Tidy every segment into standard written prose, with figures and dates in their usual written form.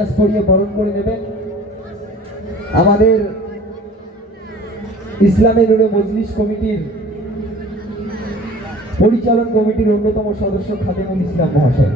ব্যাস পড়িয়ে বরণ করে নেবেন আমাদের ইসলামী নূরে মজলিস কমিটির পরিচালন কমিটির অন্যতম সদস্য খাদেমুল ইসলাম মহাশয়।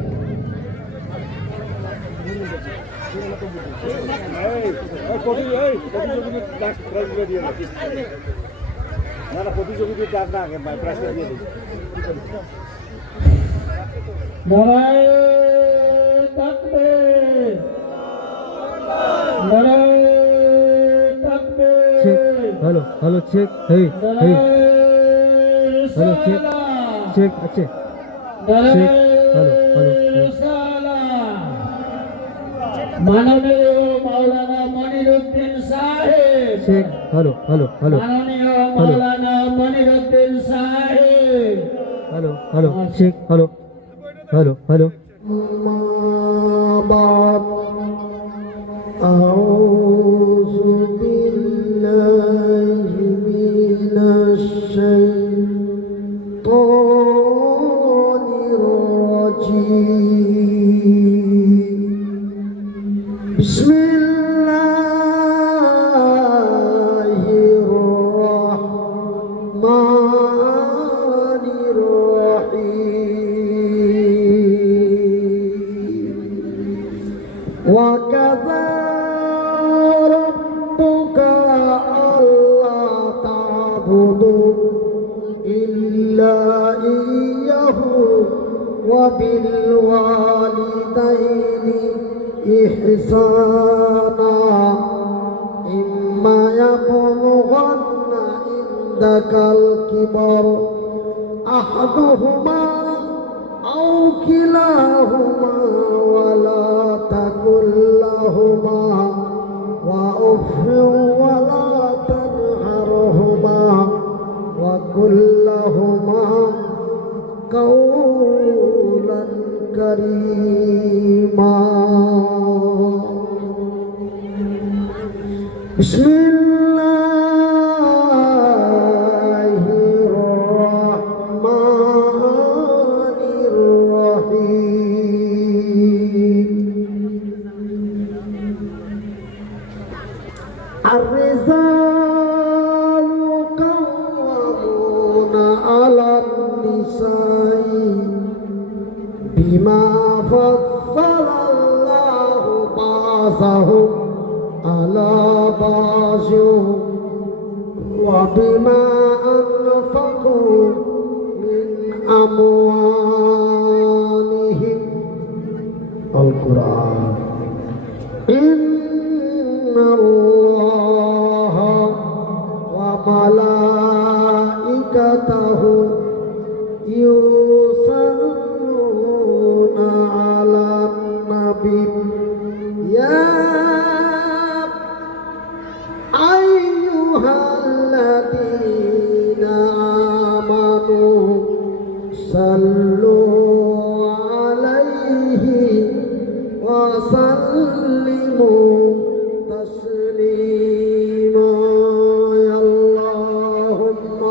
Hello hello check hey hey hello check check अच्छे चेक हेलो हेलो माननीय मौलाना मनिरुद्दीन साहेब चेक हेलो हेलो हेलो माननीय मौलाना मनिरुद्दीन साहेब hello hello check hello hello hello وكذا ربك ألا تعبدوا إلا إياه وبالوالدين إحسانا إما يبلغن عندك الكبر أحدهما أو كلاهما ولا تقل لهما وأف ولا تنهرهما وقل لهما قولا كريما بسم الله الرحمن الرحيم الرجال قوامون على النساء بما فضل الله بعضهم على بعض وبما أنفقوا من أموالهم القرآن إن الله وملائكته يصلون على النبي يا أيها الذين آمنوا صلوا عليه وسلموا تسليما يا اللهم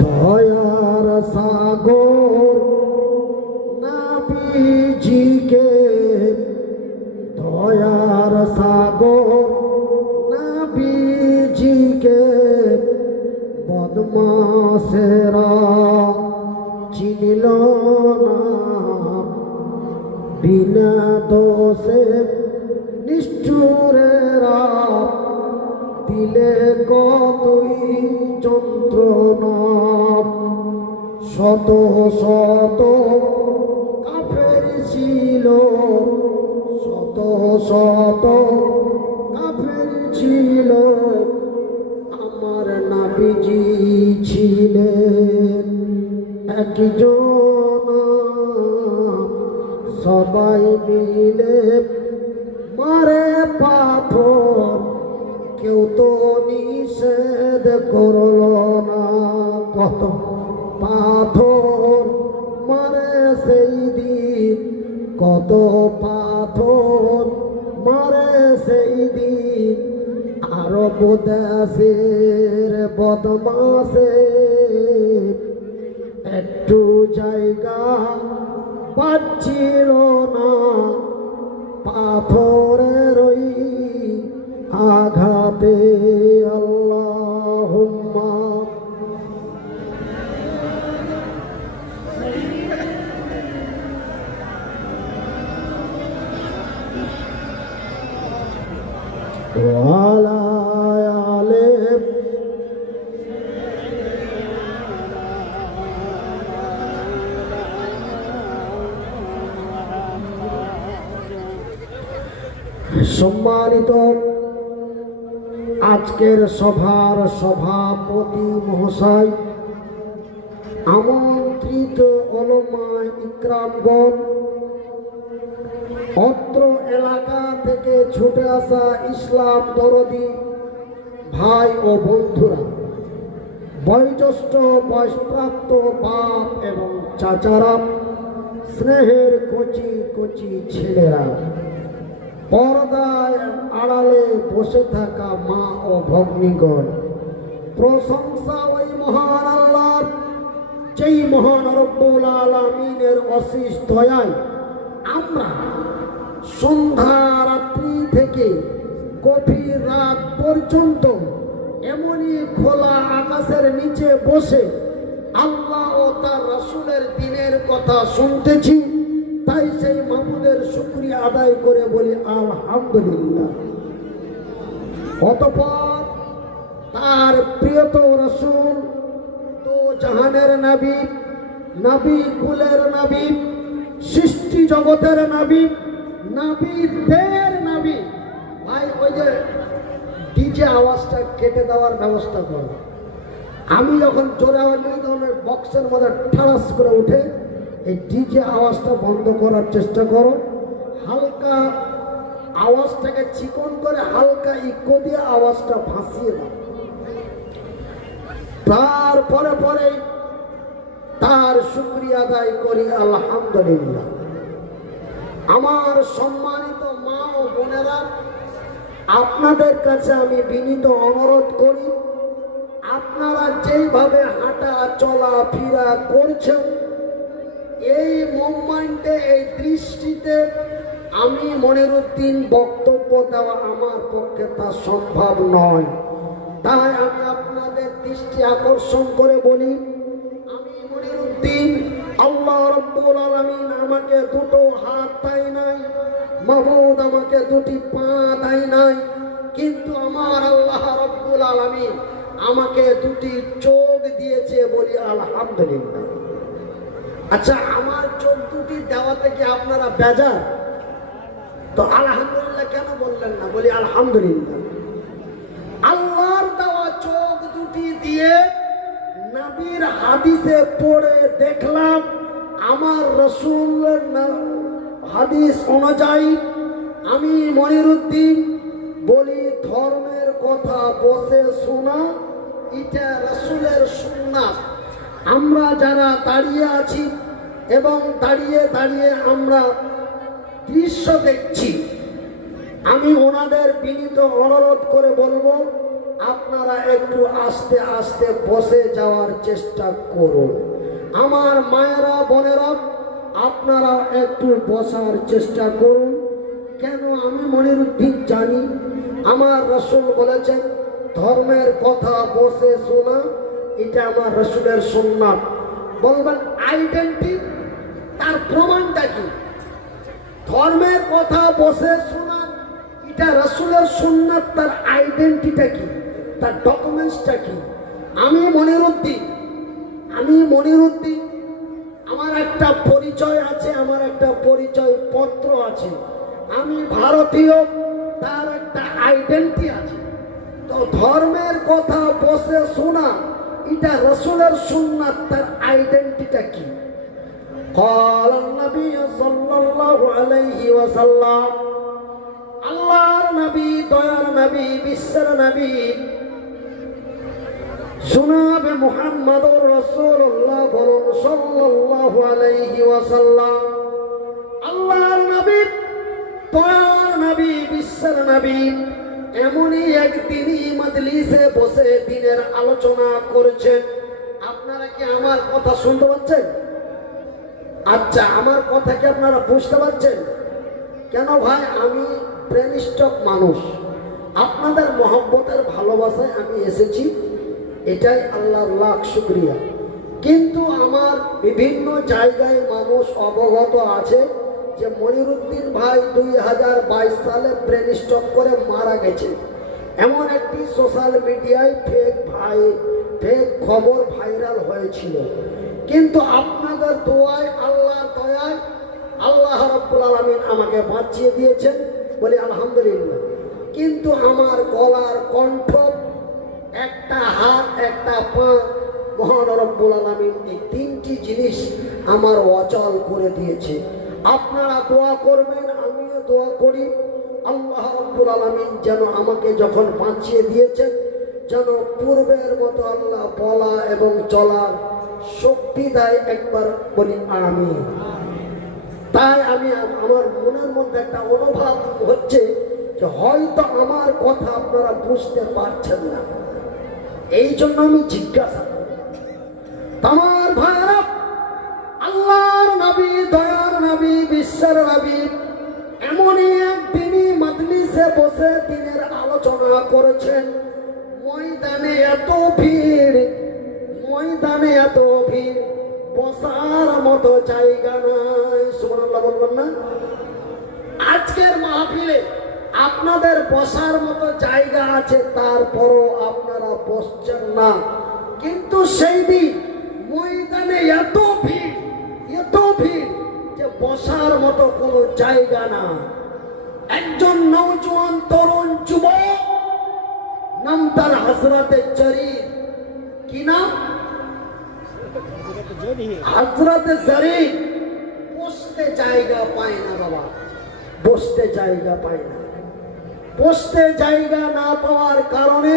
দয়ার সাগর নাবিজিকে দয়ার সাগর নাবিজিকে বদমাশেরা চিনিল না বিনা দোষে নিষ্ঠুরেরা দিলে কতই যন্ত্রণা শত শত কাফের ছিল শত শত কাফের ছিল আমার নবীজি ছিলেন একজন সবাই মিলে মারে পাথর কেউ তো নিষেধ করল না কত পাথর মারে সেই দিন কত পাথর মারে সেই দিন আর আরব দেশের বদমাসে একটু জায়গা পাচ্ছিল না, পাথরের ওই আঘাতে। আল্লাহুম্মা ওয়ালা আলে সম্মানিত আজকের সভার সভাপতি মহাশয়, আমন্ত্রিত ওলামা ইকরামগণ, অত্র এলাকা থেকে ছুটে আসা ইসলাম দরদি ভাই ও বন্ধুরা, বয়োজ্যেষ্ঠ বয়সপ্রাপ্ত বাপ এবং চাচারা, স্নেহের কচি কচি ছেলেরা, পর্দায় আড়ালে বসে থাকা মা ও ভগ্নীগণ, প্রশংসা ওই মহান আল্লাহর, যেই মহান রব্বুল আলামিনের অশেষ দয়ায় আমরা সন্ধ্যা রাত্রি থেকে গভীর রাত পর্যন্ত এমনই খোলা আকাশের নিচে বসে আল্লাহ ও তার রাসূলের দ্বীনের কথা শুনতেছি। তাই সেই মাহমুদের শুকরিয়া আদায় করে বলি আলহামদুলিল্লাহ। অতঃপর তার প্রিয়তম রাসূল, তো জাহানের নবী, নবী কুলের নবী, সৃষ্টি জগতের নবী, নবীদের নবী। ভাই ওই যে ডিজে আওয়াজটা কেটে দেওয়ার ব্যবস্থা করো। আমি যখন জোরে আওয়াজ করি তখন বক্সের মধ্যে ঠাড়াস করে উঠে, এই ডিজে আওয়াজটা বন্ধ করার চেষ্টা করো। হালকা আওয়াজটাকে চিকন করে হালকা ইকো দিয়ে আওয়াজটা ভাসিয়ে দাও। তারপরে পরে তার শুকরিয়া আদায় করি আলহামদুলিল্লাহ। আমার সম্মানিত মা ও বোনেরা, আপনাদের কাছে আমি বিনীত অনুরোধ করি, আপনারা যেইভাবে হাঁটা চলা ফিরা করছেন, এই মুভমেন্টে, এই দৃষ্টিতে আমি মনিরুদ্দিন বক্তব্য দেওয়া আমার পক্ষে তা সম্ভব নয়। তাই আমি আপনাদের দৃষ্টি আকর্ষণ করে বলি, আমি মনিরুদ্দিন, আল্লাহ রাব্বুল আলামিন আমাকে দুটো হাত দেয় নাই, মাহমুদ আমাকে দুটি পা দেয় নাই, কিন্তু আমার আল্লাহ রাব্বুল আলামিন আমাকে দুটি চোখ দিয়েছে, বলি আলহামদুলিল্লাহ। আচ্ছা, আমার চোখ দুটি দেওয়াতে কি আপনারা বেজার? তো আলহামদুলিল্লাহ কেন বললেন না? বলি আলহামদুলিল্লাহ। আল্লাহর দেওয়া চোখ দুটি দিয়ে নবীর হাদিসে পড়ে দেখলাম, আমার রাসূলের হাদিস অনুযায়ী আমি মনিরুদ্দিন বলি, ধর্মের কথা বসে শোনা এটা রাসূলের সুন্নাত। আমরা যারা দাঁড়িয়ে আছি এবং দাঁড়িয়ে দাঁড়িয়ে আমরা দৃশ্য দেখছি, আমি ওনাদের বিনীত অনুরোধ করে বলবো, আপনারা একটু আস্তে আস্তে বসে যাওয়ার চেষ্টা করুন। আমার মায়েরা বোনেরা, আপনারা একটু বসার চেষ্টা করুন। কেন? আমি মনিরুদ্দিন জানি, আমার রাসূল বলেছেন ধর্মের কথা বসে শোনা এটা আমার রাসূলের সুন্নাত। বলবেন আইডেন্টি, তার প্রমাণটা কি? ধর্মের কথা বসে শোনা এটা রাসূলের সুন্নাত, তার আইডেন্টিটা কি, তার ডকুমেন্টসটা কি? আমি মনিরুদ্দিন, আমার একটা পরিচয় আছে, আমার একটা পরিচয় পত্র আছে, আমি ভারতীয়, তার একটা আইডেন্টি আছে। তো ধর্মের কথা বসে শোনা এটা রাসূলের সুন্নাত, তার আইডেন্টিটা কি? قال النبي صلى الله عليه وسلم, আল্লাহর নবী, দয়ার নবী, বিশ্বের নবী জনাবে মুহাম্মদুর রাসূলুল্লাহ বলুন সাল্লাল্লাহু আলাইহি ওয়াসাল্লাম, আল্লাহর নবী, দয়ার নবী, বিশ্বের নবী এমনই এক দিনই মজলিসে বসে দিনের আলোচনা করেছেন। আপনারা কি আমার কথা শুনতে পাচ্ছেন? আচ্ছা, আমার কথা কি আপনারা বুঝতে পারছেন? কেন ভাই, আমি প্রেমিষ্টক মানুষ, আপনাদের মহব্বতের ভালোবাসায় আমি এসেছি, এটাই আল্লাহর লাখ শুকরিয়া। কিন্তু আমার বিভিন্ন জায়গায় মানুষ অবগত আছে যে মনিরুদ্দিন ভাই 2022 সালে ব্রেন স্ট্রোক করে মারা গেছে। এমন একটি সোশ্যাল মিডিয়ায় ফেক খবর ভাইরাল হয়েছিল। কিন্তু আপনাদের দোয়ায়, আল্লাহর দয়ায় আল্লাহ রাব্বুল আলামিন আমাকে বাঁচিয়ে দিয়েছেন, বলি আলহামদুলিল্লাহ। কিন্তু আমার গলার কণ্ঠ, একটা হাত, একটা পা, মহান রব্বুল আলামিন এই তিনটি জিনিস আমার অচল করে দিয়েছে। আপনারা দোয়া করবেন, আমিও দোয়া করি আল্লাহ রাব্বুল আলামিন যেন আমাকে যখন বাঁচিয়ে দিয়েছেন, যেন পূর্বের মতো আল্লাহ বলা এবং চলার শক্তি দেয়। একবার বলি আমিন। তাই আমি আমার মনের মধ্যে একটা অনুভব হচ্ছে যে হয়তো আমার কথা আপনারা বুঝতে পারছেন না, এই জন্য আমি জিজ্ঞাসা করি। আমার ভাইরা, আল্লাহর নবী, দয়ার নবী, বিশ্বের নবী এমনই একদিনই মজলিসে বসে দিনের আলোচনা করেছেন। ময়দানে এত ভিড়, ময়দানে এত ভিড়, বসার মতো জায়গা নাই। সুবহানাল্লাহ বলবেন না? আজকের মাহফিলে আপনাদের বসার মতো জায়গা আছে, তারপরও আপনারা বসছেন না। কিন্তু সেই দিন ময়দানে এত ভিড়, এত ভিড় যে বসার মতো কোনো জায়গা না। একজন নওজোয়ান তরুণ যুবক, নাম তার হযরতে জারীর। কি নাম? হযরতে জারীর। বসতে জায়গা পায় না বাবা, বসতে জায়গা পায় না। বসতে জায়গা না পাওয়ার কারণে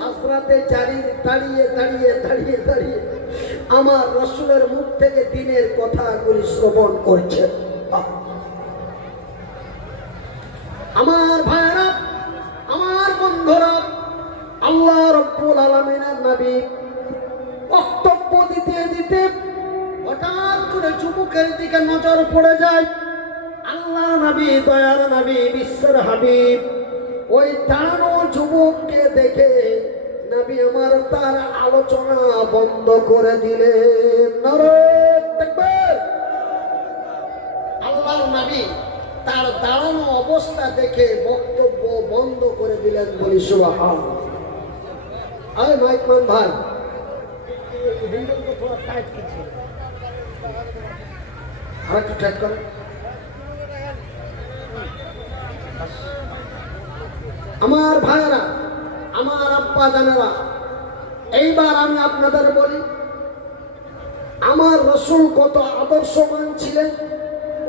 হযরতে জারীর দাঁড়িয়ে দাঁড়িয়ে দাঁড়িয়ে দাঁড়িয়ে আমার রাসূলের মুখ থেকে দ্বীনের কথাগুলি শ্রবণ করছেন। আমার ভাইরা, আমার বন্ধুরা, আল্লাহ রাব্বুল আলামিনের নবী বক্তব্য দিতে দিতে হঠাৎ করে যুবকের দিকে নজর পড়ে যায়। আল্লাহ নবী, দয়ার নবী, বিশ্বের হাবিব ওই দাঁড়ানো যুবককে দেখে নবী আমার তার আলোচনা বন্ধ করে দিলেন। নারায়ে তাকবীর। আল্লাহ নবী তার দাঁড়ানো অবস্থা দেখে বক্তব্য বন্ধ করে দিলেন। বলি সুবহানাল্লাহ। আরে মাইকম্যান ভাই, হ্যান্ডেল को थोड़ा टाइट कीजिए, আর একটু টাইট করো। আমার ভাইরা, আমার আব্বা জানেরা, এইবার আমি আপনাদের বলি আমার রাসূল কত আদর্শবান ছিলেন।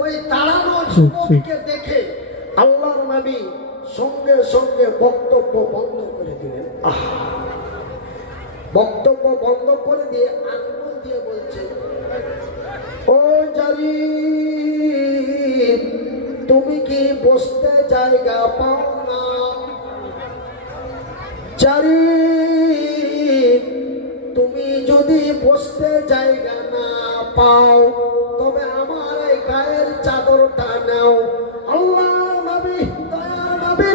ওই দাঁড়ানো যুবককে দেখে আল্লাহর নবী সঙ্গে সঙ্গে বক্তব্য বন্ধ করে দিলেন। বক্তব্য বন্ধ করে দিয়ে আঙ্গুল দিয়ে বলছে, ও জারীর, তুমি কি বসতে জায়গা পাও না? জারীর, তুমি যদি বসতে জায়গা না পাও তবে আমার এই গায়ের চাদরটা নাও। আল্লাহ নবী, দয়ার নবী,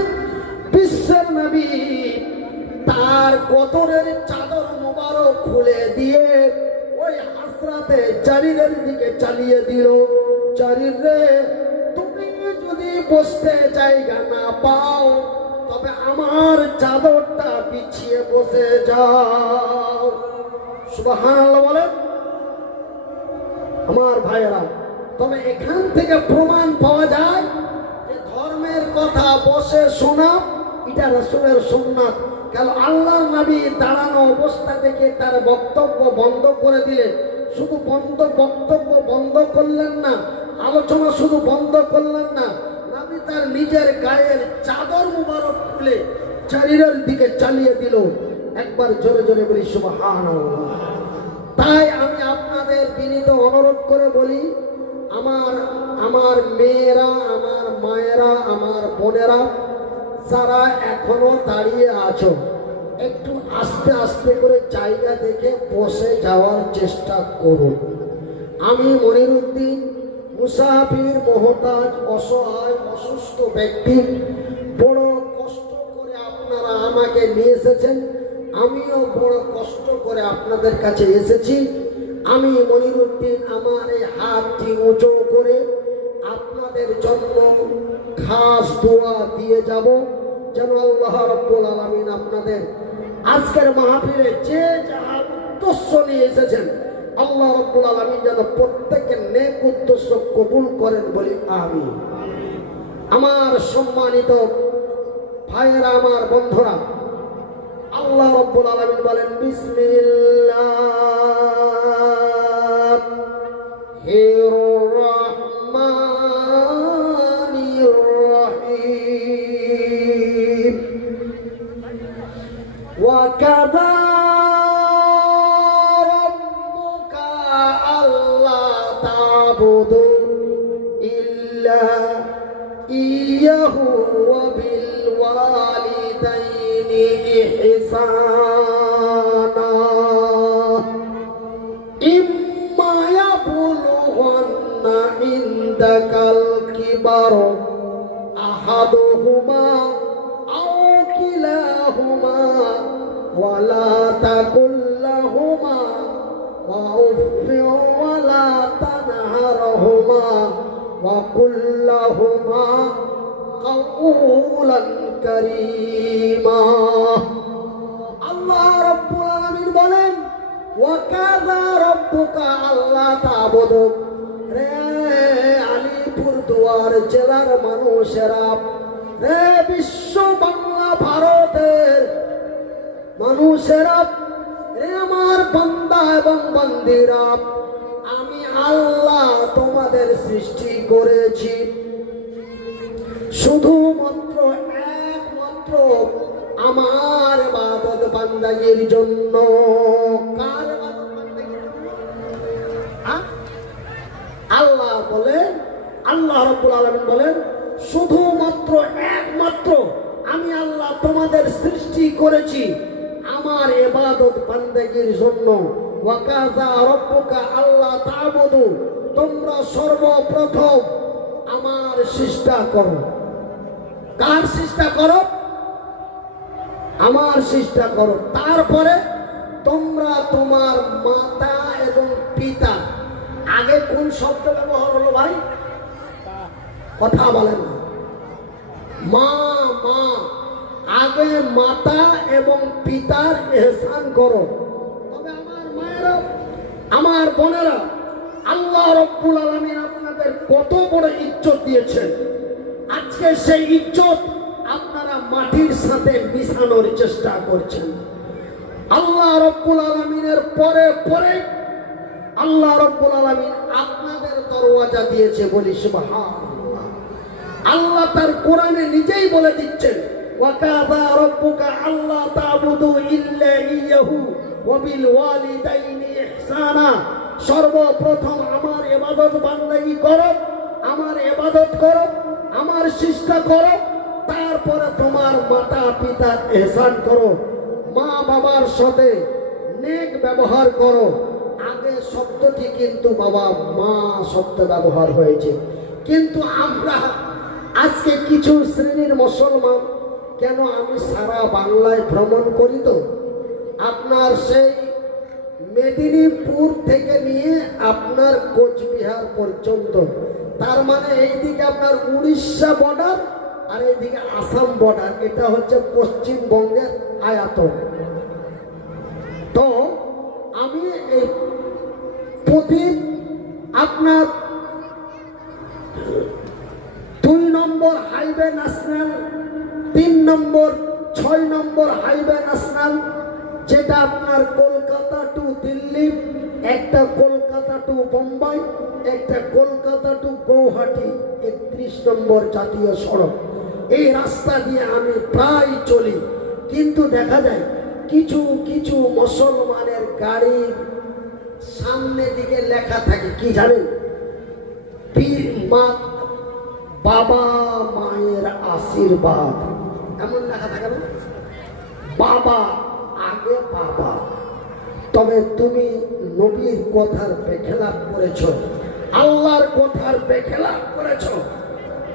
বিশ্বের নবী তার কদরের চাদর মোবারক খুলে দিয়ে ওই হযরতে জারীরের দিকে চালিয়ে দিল। জারীর রে, তুমি যদি বসতে জায়গা না পাও তবে আমার চাদরটা বিছিয়ে বসে যাও। সুবহানাল্লাহ বলেন। আমার ভাইয়েরা, তবে এখান থেকে প্রমাণ পাওয়া যায় যে ধর্মের কথা বসে শোনা এটা রাসূলের সুন্নাত। কারণ আল্লাহর নবী দাঁড়ানো অবস্থা থেকে তার বক্তব্য বন্ধ করে দিলেন। শুধু বক্তব্য বন্ধ করলেন না, আলোচনা শুধু বন্ধ করলেন না, নবী তার নিজের গায়ের চাদর মুবারক খুলে জারীরের দিকে চালিয়ে দিল। একবার জোরে জোরে বলি সুবহানাল্লাহ। তাই আমি আপনাদের বিনীত অনুরোধ করে বলি, আমার মেয়েরা, আমার মায়েরা, আমার বোনেরা, যারা এখনো দাঁড়িয়ে আছো, একটু আস্তে আস্তে করে জায়গা দেখে বসে যাওয়ার চেষ্টা করুন। আমি মনিরুদ্দিন, মুসাফির, মহতাজ, অসহায়, অসুস্থ ব্যক্তি, বড় কষ্ট করে আপনারা আমাকে নিয়ে এসেছেন, আমিও বড় কষ্ট করে আপনাদের কাছে এসেছি। আমি মনিরুদ্দিন আমার এই হাতটি উঁচু করে আপনাদের জন্য খাস দোয়া দিয়ে যাব, যেন আল্লাহ রাব্বুল আলামিন আপনাদের আজকের মাহফিলে যে যা উদ্দেশ্য নিয়ে এসেছেন, আল্লাহ রাব্বুল আলামিন যেন প্রত্যেকের নেক উদ্দেশ্য কবুল করেন, বলি আমিন। আমার সম্মানিত ভাইয়েরা, আমার বন্ধুরা, আল্লাহ রাব্বুল আলামিন বলেন বিসমিল্লাহির রহমানির রহিম। ওয়া কাযা রাব্বুকা আল্লা তা'বুদু ইল্লা ইয়্যাহু ওয়া বিল ওয়ালিদাইনি ইহসানা। ইম্মা ইয়াবলুগান্না ইনদাকাল কিবারা আহাদুহুমা আও কিলাহুমা ওয়ালা তাকুল লাহুমা ওয়া উফফিন ওয়ালা তানহারহুমা ওয়া কুল লাহুমা কাউলান কারীমা। আল্লাহ রাব্বুল আলামিন বলেন, ওয়া কাযা রাব্বুকা আল্লা তা'বুদু। রে আলিপুরদুয়ার জেলার মানুষেরা, রে বিশ্ব বাংলা ভারতের মানুষেরা, রে আমার বান্দা এবং বান্দিরা, আমি আল্লাহ তোমাদের সৃষ্টি করেছি শুধুমাত্র একমাত্র আমার ইবাদত বান্দাগির জন্য। কার ইবাদত বান্দাগির জন্য? আল্লাহ বলেন, আল্লাহ রাব্বুল আলামিন বলেন, শুধুমাত্র একমাত্র আমি আল্লাহ তোমাদের সৃষ্টি করেছি আমার ইবাদত বান্দাগির জন্য। ওয়া কাযা রাব্বুকা আল্লা তা'বুদু, তোমরা সর্বপ্রথম আমার সৃষ্টি করো। কার সৃষ্টি করো? আমার সৃষ্টি করো। তারপরে তোমরা তোমার মাতা এবং পিতা। আগে কোন শব্দ ব্যবহার হলো ভাই? কথা বলেন না। মা, মা, আগে মাতা এবং পিতার ইহসান করো। তবে আমার মায়েরা, আমার বোনেরা, আল্লাহ রাব্বুল আলামিন আপনাদের কত বড় ইজ্জত দিয়েছেন। আজকে সেই ইজ্জত আপনারা মাটির সাথে মিশানোর চেষ্টা করছেন। আল্লাহ রাব্বুল আলামিনের পরে পরে আল্লাহ রাব্বুল আলামিন আপনাদের দরওয়াজা দিয়েছে, বলি সুবহানাল্লাহ। আল্লাহ তার কোরআনে নিজেই বলে দিচ্ছেন, ওয়া কাযা রাব্বুকা আল্লা তা'বুদু ইল্লা ইয়্যাহু ওয়া বিল ওয়ালিদাইনি ইহসানা। সর্বপ্রথম আমার ইবাদত বান্দাগি করো, আমার ইবাদত করো, আমার সৃষ্টি করো, তারপরে তোমার মাতা পিতার ইহসান করো, মা বাবার সাথে নেক ব্যবহার করো। আগে শব্দটি কিন্তু বাবা মা শব্দ ব্যবহার হয়েছে, কিন্তু আমরা আজকে কিছু শ্রেণীর মুসলমান, কেন আমি সারা বাংলায় ভ্রমণ করি, তো আপনার সেই মেদিনীপুর থেকে নিয়ে আপনার কোচবিহার পর্যন্ত, তার মানে এইদিকে আপনার উড়িষ্যা বর্ডার আর এইদিকে আসাম বর্ডার, এটা হচ্ছে পশ্চিমবঙ্গের আয়তন। তো আমি এই প্রতি আপনার 2 নম্বর হাইওয়ে ন্যাশনাল, 3 নম্বর 6 নম্বর হাইওয়ে ন্যাশনাল, যেটা আপনার কলকাতা টু দিল্লি, একটা কলকাতা টু বোম্বাই, একটা কলকাতা টু গৌহাটি, 31 নম্বর জাতীয় সড়ক। এই রাস্তা দিয়ে আমি প্রায় চলি, কিন্তু দেখা যায় কিছু কিছু মুসলমানের গাড়ির সামনে দিকে লেখা থাকে কি জানেন? বাবা মায়ের আশীর্বাদ। এমন লেখা থাকে না, বাবা আগে বাবা। তবে তুমি নবীর কথার বেখেলাপ করেছ, আল্লাহর কথার বেখেলাপ করেছ।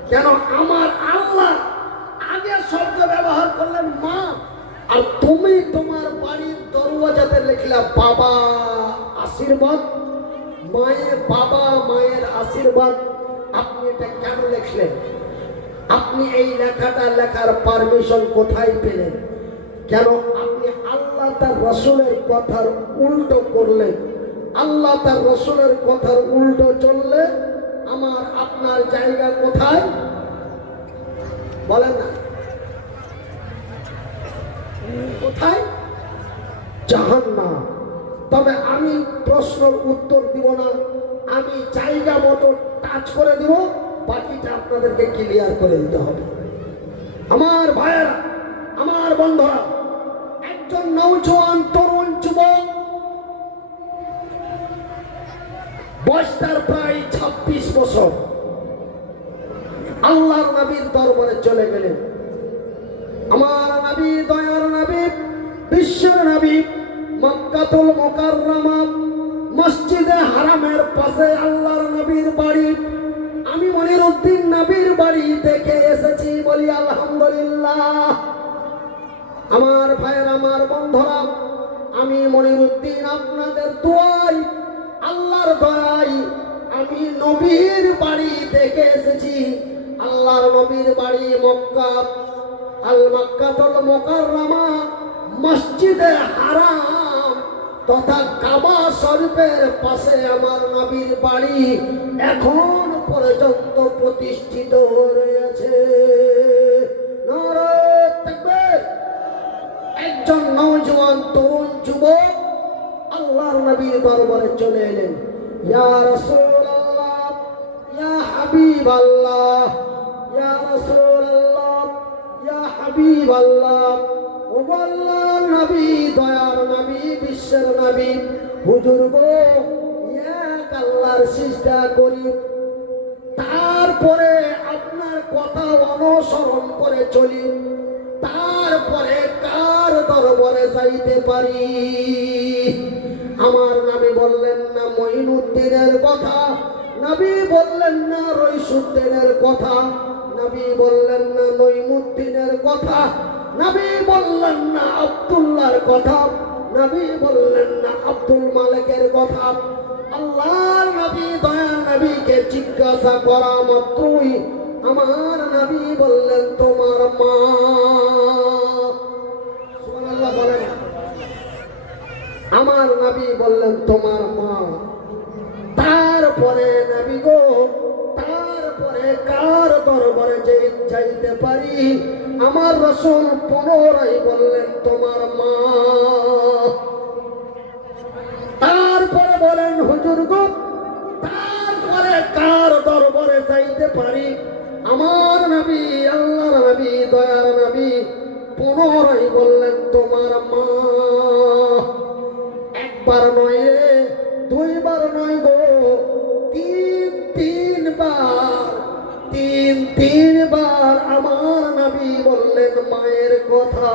কেন আমার আল্লাহ আগে শব্দ ব্যবহার করলেন মা, আর তুমি তোমার বাড়ির দরওয়াজাতে লিখলা বাবা আশীর্বাদ, মায়ের বাবা মায়ের আশীর্বাদ। আপনি এটা কেন লিখলেন? আপনি এই লেখাটা লেখার পারমিশন কোথায় পেলেন? কেন আপনি আল্লাহ তার রসুলের কথার উল্টো করলেন? আল্লাহ তার রসুলের কথার উল্টো চললে আমার আপনার জায়গা কোথায় বলেন না? কোথায়? জাহান্নাম। তবে আমি প্রশ্নের উত্তর দিব না, আমি জায়গা মতো টাচ করে দিব, বাকিটা আপনাদেরকে ক্লিয়ার করে দিতে হবে। আমার ভাইয়েরা, আমার বন্ধুরা, একজন নৌজওয়ান তরুণ যুবক, বয়স তার প্রায় 26 বছর, আল্লাহর নবীর দরবারে চলে গেলেন। আমার নবী, দয়ার নবী, বিশ্বের নবী, মক্কাতুল মুকাররমা মসজিদে হারামের পাশে আল্লাহর নবীর বাড়ি। আমি মনিরউদ্দিন নবীর বাড়ি দেখে এসেছি, বলি আলহামদুলিল্লাহ। আমার ভাইয়ের, আমার বন্ধুরা, আমি মনিরউদ্দিন আপনাদের দোয়ায়, আল্লাহর দয়ায় আমি নবীর বাড়ি দেখে এসেছি। আল্লাহর নবীর বাড়ি মক্কা, আল মক্কাতুল মুকাররমা মসজিদে হারাম তথা কাবা শরীফের পাশে আমার নবীর বাড়ি এখন পর্যন্ত প্রতিষ্ঠিত রয়েছে। নারে তাকবীর! একজন নওজওয়ান তরুণ যুবক আল্লাহর নবীর দরবারে চলে এলেন। ইয়া রাসূলুল্লাহ, ইয়া হাবিবাল্লাহ, ইয়া রাসূলুল্লাহ, ইয়া হাবিবাল্লাহ, ও আল্লাহর নবী, দয়ার নবী, বিশ্বের নবী, হুজুর গো, এক আল্লাহর সিজদা করি, তারপরে আপনার কথা অনুসরণ করে চলি, তারপরে কার দরবারে যাইতে পারি? আমার নবী বললেন না মঈনুদ্দিনের কথা, নবী বললেন না রইসুদ্দিনের কথা, নবী বললেন না নঈমুদ্দিনের কথা, নবী বললেন না আব্দুল্লাহর কথা, নবী বললেন না আব্দুল মালিকের কথা। আল্লাহর নবী, দয়ার নবীকে জিজ্ঞাসা করা মাত্রই আমার নবী বললেন তোমার মা। সুবহানাল্লাহ বলেন। আমার নবী বললেন তোমার মা। তারপরে নবী গো, তারপরে কার দরবারে যাইতে পারি? আমার রাসূল পুনরায় বললেন তোমার মা। তারপরে বলেন হুজুর গো, তারপরে কার দরবারে যাইতে পারি? আমার নবী, আল্লাহর নবী, দয়ার নবী পুনরায় বললেন তোমার মা। একবার নয় রে, দুইবার নয় গো, তিনবার আমার নবী বললেন মায়ের কথা।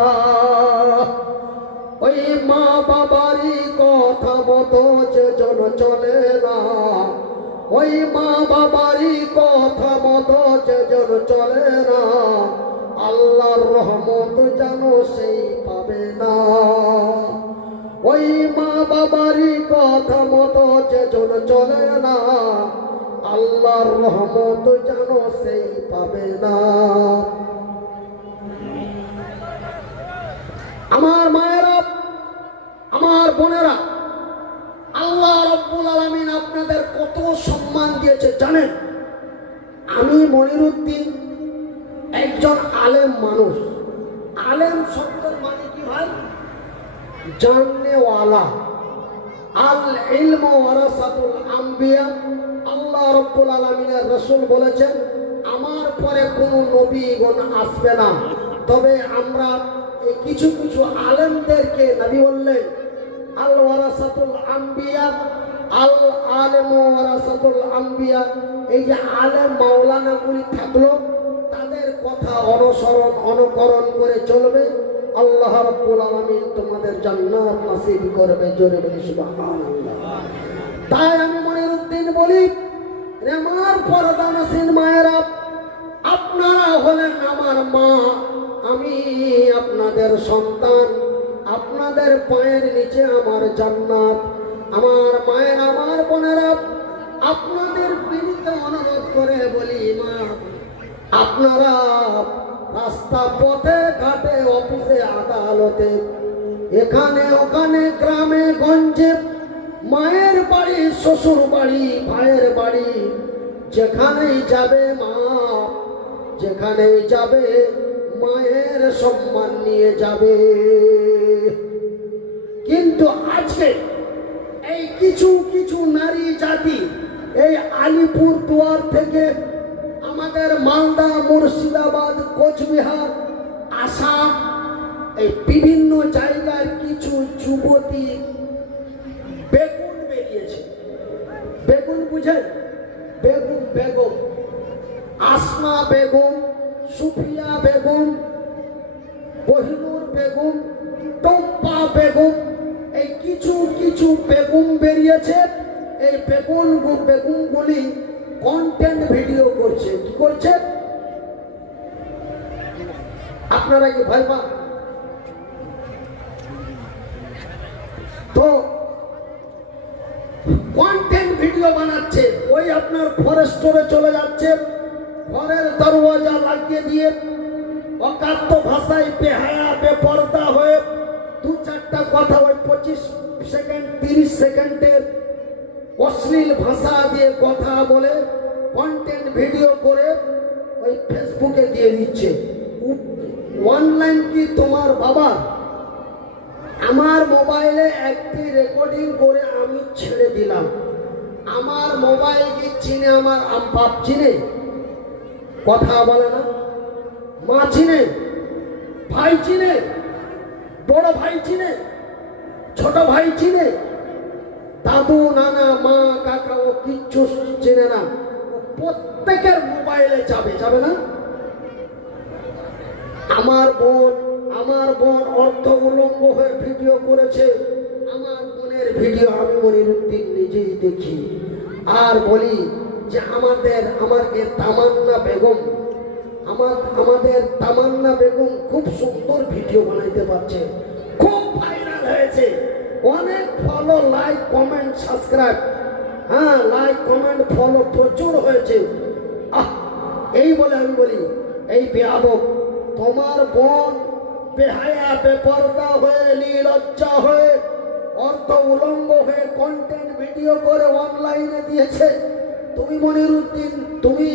ওই মা বাবারই কথা মতো যেজন চলে না, ওই মা বাবারই কথা মতো যেজন চলে না, আল্লাহর রহমত যেন সেই পাবে না। ওই মা বাবারই কথা মতো যেজন চলে না, আল্লাহর রহমত যেন সেই পাবে না। আমার মায়েরা, আমার বোনেরা, আল্লাহ রাব্বুল আলামিন আপনাদের কত সম্মান দিয়েছে জানেন? আমি মনিরউদ্দিন একজন আলেম মানুষ। আলেম শব্দের মানে কি ভাই? জাননেওয়ালা। আল ইলমু ওয়ারাসাতুল আম্বিয়া। আল্লাহ রাব্বুল আলামিনের রাসূল বলেছেন আমার পরে কোনো নবীগণ আসবে না, তবে আমরা এই কিছু কিছু আলেমদেরকে, নবী বললেন আল ওয়ারাসাতুল আম্বিয়া, আল আলেমু ওয়ারাসাতুল আম্বিয়া। এই যে আলেম মাওলানাগুলি থাকলো, তাদের কথা অনুকরণ করে চলবে, আল্লাহ রাব্বুল আলামিন তোমাদের জান্নাত নসিব করবে। জোরে বলি সুবহানাল্লাহ। তাই আমি মনিরউদ্দিন বলি, রে আমার পর্দানসীন মায়েরা, আপনারা হলেন আমার মা, আমি আপনাদের সন্তান, আপনাদের পায়ের নিচে আমার জান্নাত। আমার মায়ের, আমার বোনেরা, আপনাদের বিনীত অনুরোধ করে বলি, মা, আপনারা রাস্তা পথে ঘাটে অফিসে আদালতে এখানে ওখানে গ্রামে গঞ্জে মায়ের বাড়ি শ্বশুর বাড়ি ভাইয়ের বাড়ি যেখানেই যাবে মা, যেখানেই যাবে মায়ের সম্মান নিয়ে যাবে। কিন্তু আজকে এই কিছু কিছু নারী জাতি এই আলিপুর দুয়ার থেকে আমাদের মালদা, মুর্শিদাবাদ, কোচবিহার, আসাম, এই বিভিন্ন জায়গার কিছু যুবতী বেগুন বেরিয়েছে। বেগুন বুঝেন? বেগুন, বেগম, আসমা বেগম, সুফিয়া বেগম, বহিনুর বেগম, টম্পা বেগম, এই কিছু কিছু বেগম বেরিয়েছে। এই বেগুনগুলি কন্টেন্ট ভিডিও করছে। কি করছে? আপনারা কি ভয় পান? তো কন্টেন্ট ভিডিও বানাচ্ছে, ওই আপনার ফরেস্টরে চলে যাচ্ছে, ঘরের দরওয়াজা লাগিয়ে দিয়ে অকাত্য ভাষায় বেহায়া বেপরদা হয়ে দু চারটা কথা, ওই 25 সেকেন্ড 30 সেকেন্ডের অশ্লীল ভাষা দিয়ে কথা বলে কন্টেন্ট ভিডিও করে ওই ফেসবুকে দিয়ে দিচ্ছে। অনলাইন কি তোমার বাবা? আমার মোবাইলে একটি রেকর্ডিং করে আমি ছেড়ে দিলাম। আমার মোবাইল কি চিনে? আমার বাপ চিনে? কথা বলে না? মা চিনে? ভাই চিনে? বড় ভাই চিনে? ছোট ভাই চিনে? দাদু, নানা, মা, কাকা, ও কিচ্ছু চেনে না। প্রত্যেকের মোবাইলে যাবে, যাবে না? আমার বোন অর্থ উলঙ্গ হয়ে ভিডিও করেছে। আমার বোনের ভিডিও আমি মনিরউদ্দিন নিজেই দেখি। আর বলি যে আমাদের তামান্না বেগম, আমাদের তামান্না বেগম খুব সুন্দর ভিডিও বানাইতে পারছে, খুব ভাইরাল হয়েছে, অনেক ফলো, লাইক, কমেন্ট, সাবস্ক্রাইব, হ্যাঁ, লাইক, কমেন্ট, ফলো প্রচুর হয়েছে। এই বলে আমি বলি, এই বেয়াদব তোমার বোন বেহায়া বেপরদা হয়ে, নির্লজ্জা হয়ে, অর্থ উলঙ্গ হয়ে কন্টেন্ট ভিডিও করে অনলাইনে দিয়েছে। তুমি মনিরউদ্দিন, তুমি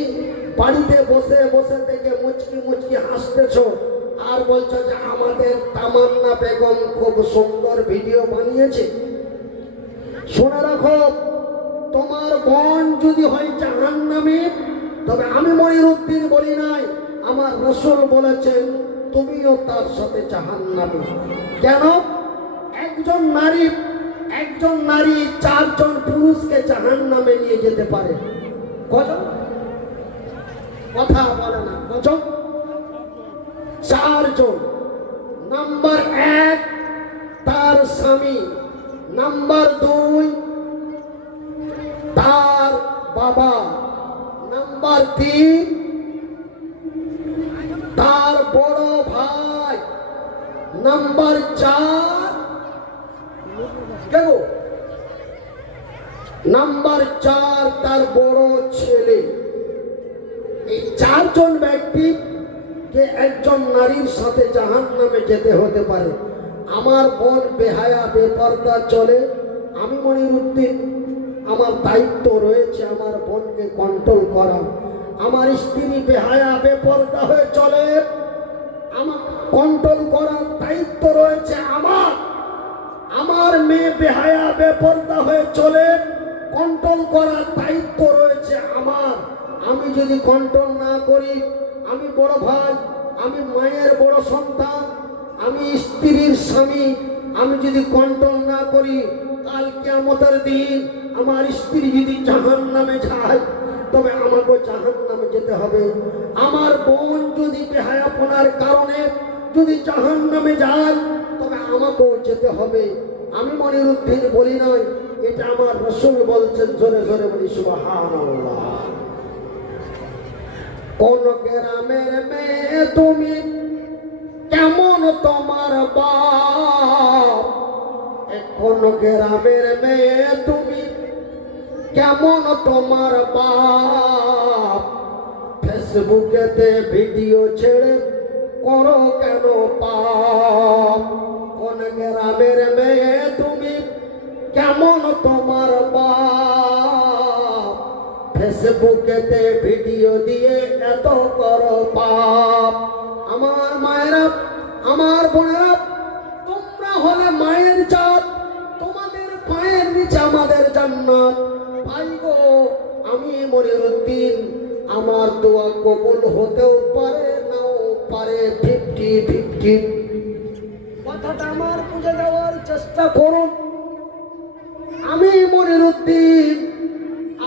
বাড়িতে বসে বসে থেকে মুচকি মুচকি হাসতেছ আর বলছো যে আমাদের তামান্না বেগম খুব সুন্দর ভিডিও বানিয়েছে। শুনে রাখো, তোমার বোন যদি হয় জাহান্নামী, তবে আমি মনিরউদ্দিন বলি নাই, আমার রাসূল বলেছেন তুমিও তার সাথে জাহান্নামী। কেন? একজন নারী 4 জন পুরুষকে জাহান্নামে নিয়ে যেতে পারে। কজন? কথা বলে না। কজন? 4 জন। নাম্বার 1 তার স্বামী, নাম্বার 2 তার বাবা, নাম্বার 3 তার বড় ভাই, নাম্বার 4 দেখো, নাম্বার 4 তার বড় ছেলে। এই 4 জন ব্যক্তিকে একজন নারীর সাথে জাহান্নামে যেতে হতে পারে। আমার বোন বেহায়া বেপরদা চলে, আমি মনিরউদ্দিন, আমার দায়িত্ব রয়েছে আমার বোনকে কন্ট্রোল করা। আমার স্ত্রী বেহায়া বেপরদা হয়ে চলে, আমার কন্ট্রোল করার দায়িত্ব রয়েছে আমার। আমার মেয়ে বেহায়া বেপরদা হয়ে চলে, কন্ট্রোল করার দায়িত্ব রয়েছে আমার। আমি যদি কন্ট্রোল না করি, আমি বড় ভাই, আমি মায়ের বড় সন্তান, আমি স্ত্রীর স্বামী, আমি যদি কন্ট্রোল না করি, কাল কিয়ামতের দিন আমার স্ত্রী যদি জাহান্নামে যায়, তবে আমাকে জাহান্নামে যেতে হবে। আমার বোন যদি বেহায়াপনার কারণে যদি জাহান্নামে যায় তবে আমাকেও যেতে হবে। আমি মনিরুদ্দিন বলি নাই, এটা আমার রাসূল বলছেন। জোরে জোরে বলি সুবহানাল্লাহ। কোন গ্রামের মেয়ে তুমি, কেমন তোমার বাপ? কোন গ্রামের মেয়ে তুমি, কেমন তোমার বাপ? ফেসবুকেতে ভিডিও ছেড়ে করো কেন পাপ? কোন গ্রামের মেয়ে তুমি, কেমন তোমার বাপ? ফেসবুকেতে ভিডিও দিয়ে এত করো পাপ। আমার মায়েরা, আমার বোনেরা, তোমরা হলে মায়ের জাত, তোমাদের পায়ের নিচে আমাদের জান্নাত। ভাই গো, আমি মনিরুদ্দিন, আমার দোয়া কবুল হতেও পারে নাও পারে, 50-50। কথাটা আমার বুঝে দেওয়ার চেষ্টা করুন। আমি মনিরুদ্দিন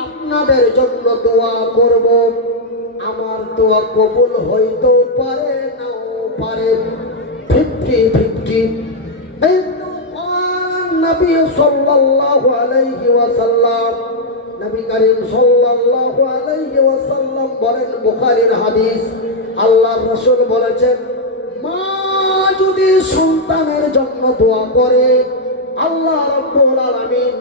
আপনাদের জন্য দোয়া করব, আমার দোয়া কবুল হইতেও পারে নাও পারে, 50-50। নবী সাল্লাল্লাহু আলাইহি ওয়াসাল্লাম, নবী করিম সাল্লাল্লাহু আলাইহি ওয়াসাল্লাম বলেন, বুখারীর হাদিস, আল্লাহর রাসূল বলেছেন, মা যদি সন্তানের জন্য দোয়া করে, আল্লাহ রাব্বুল আলামিন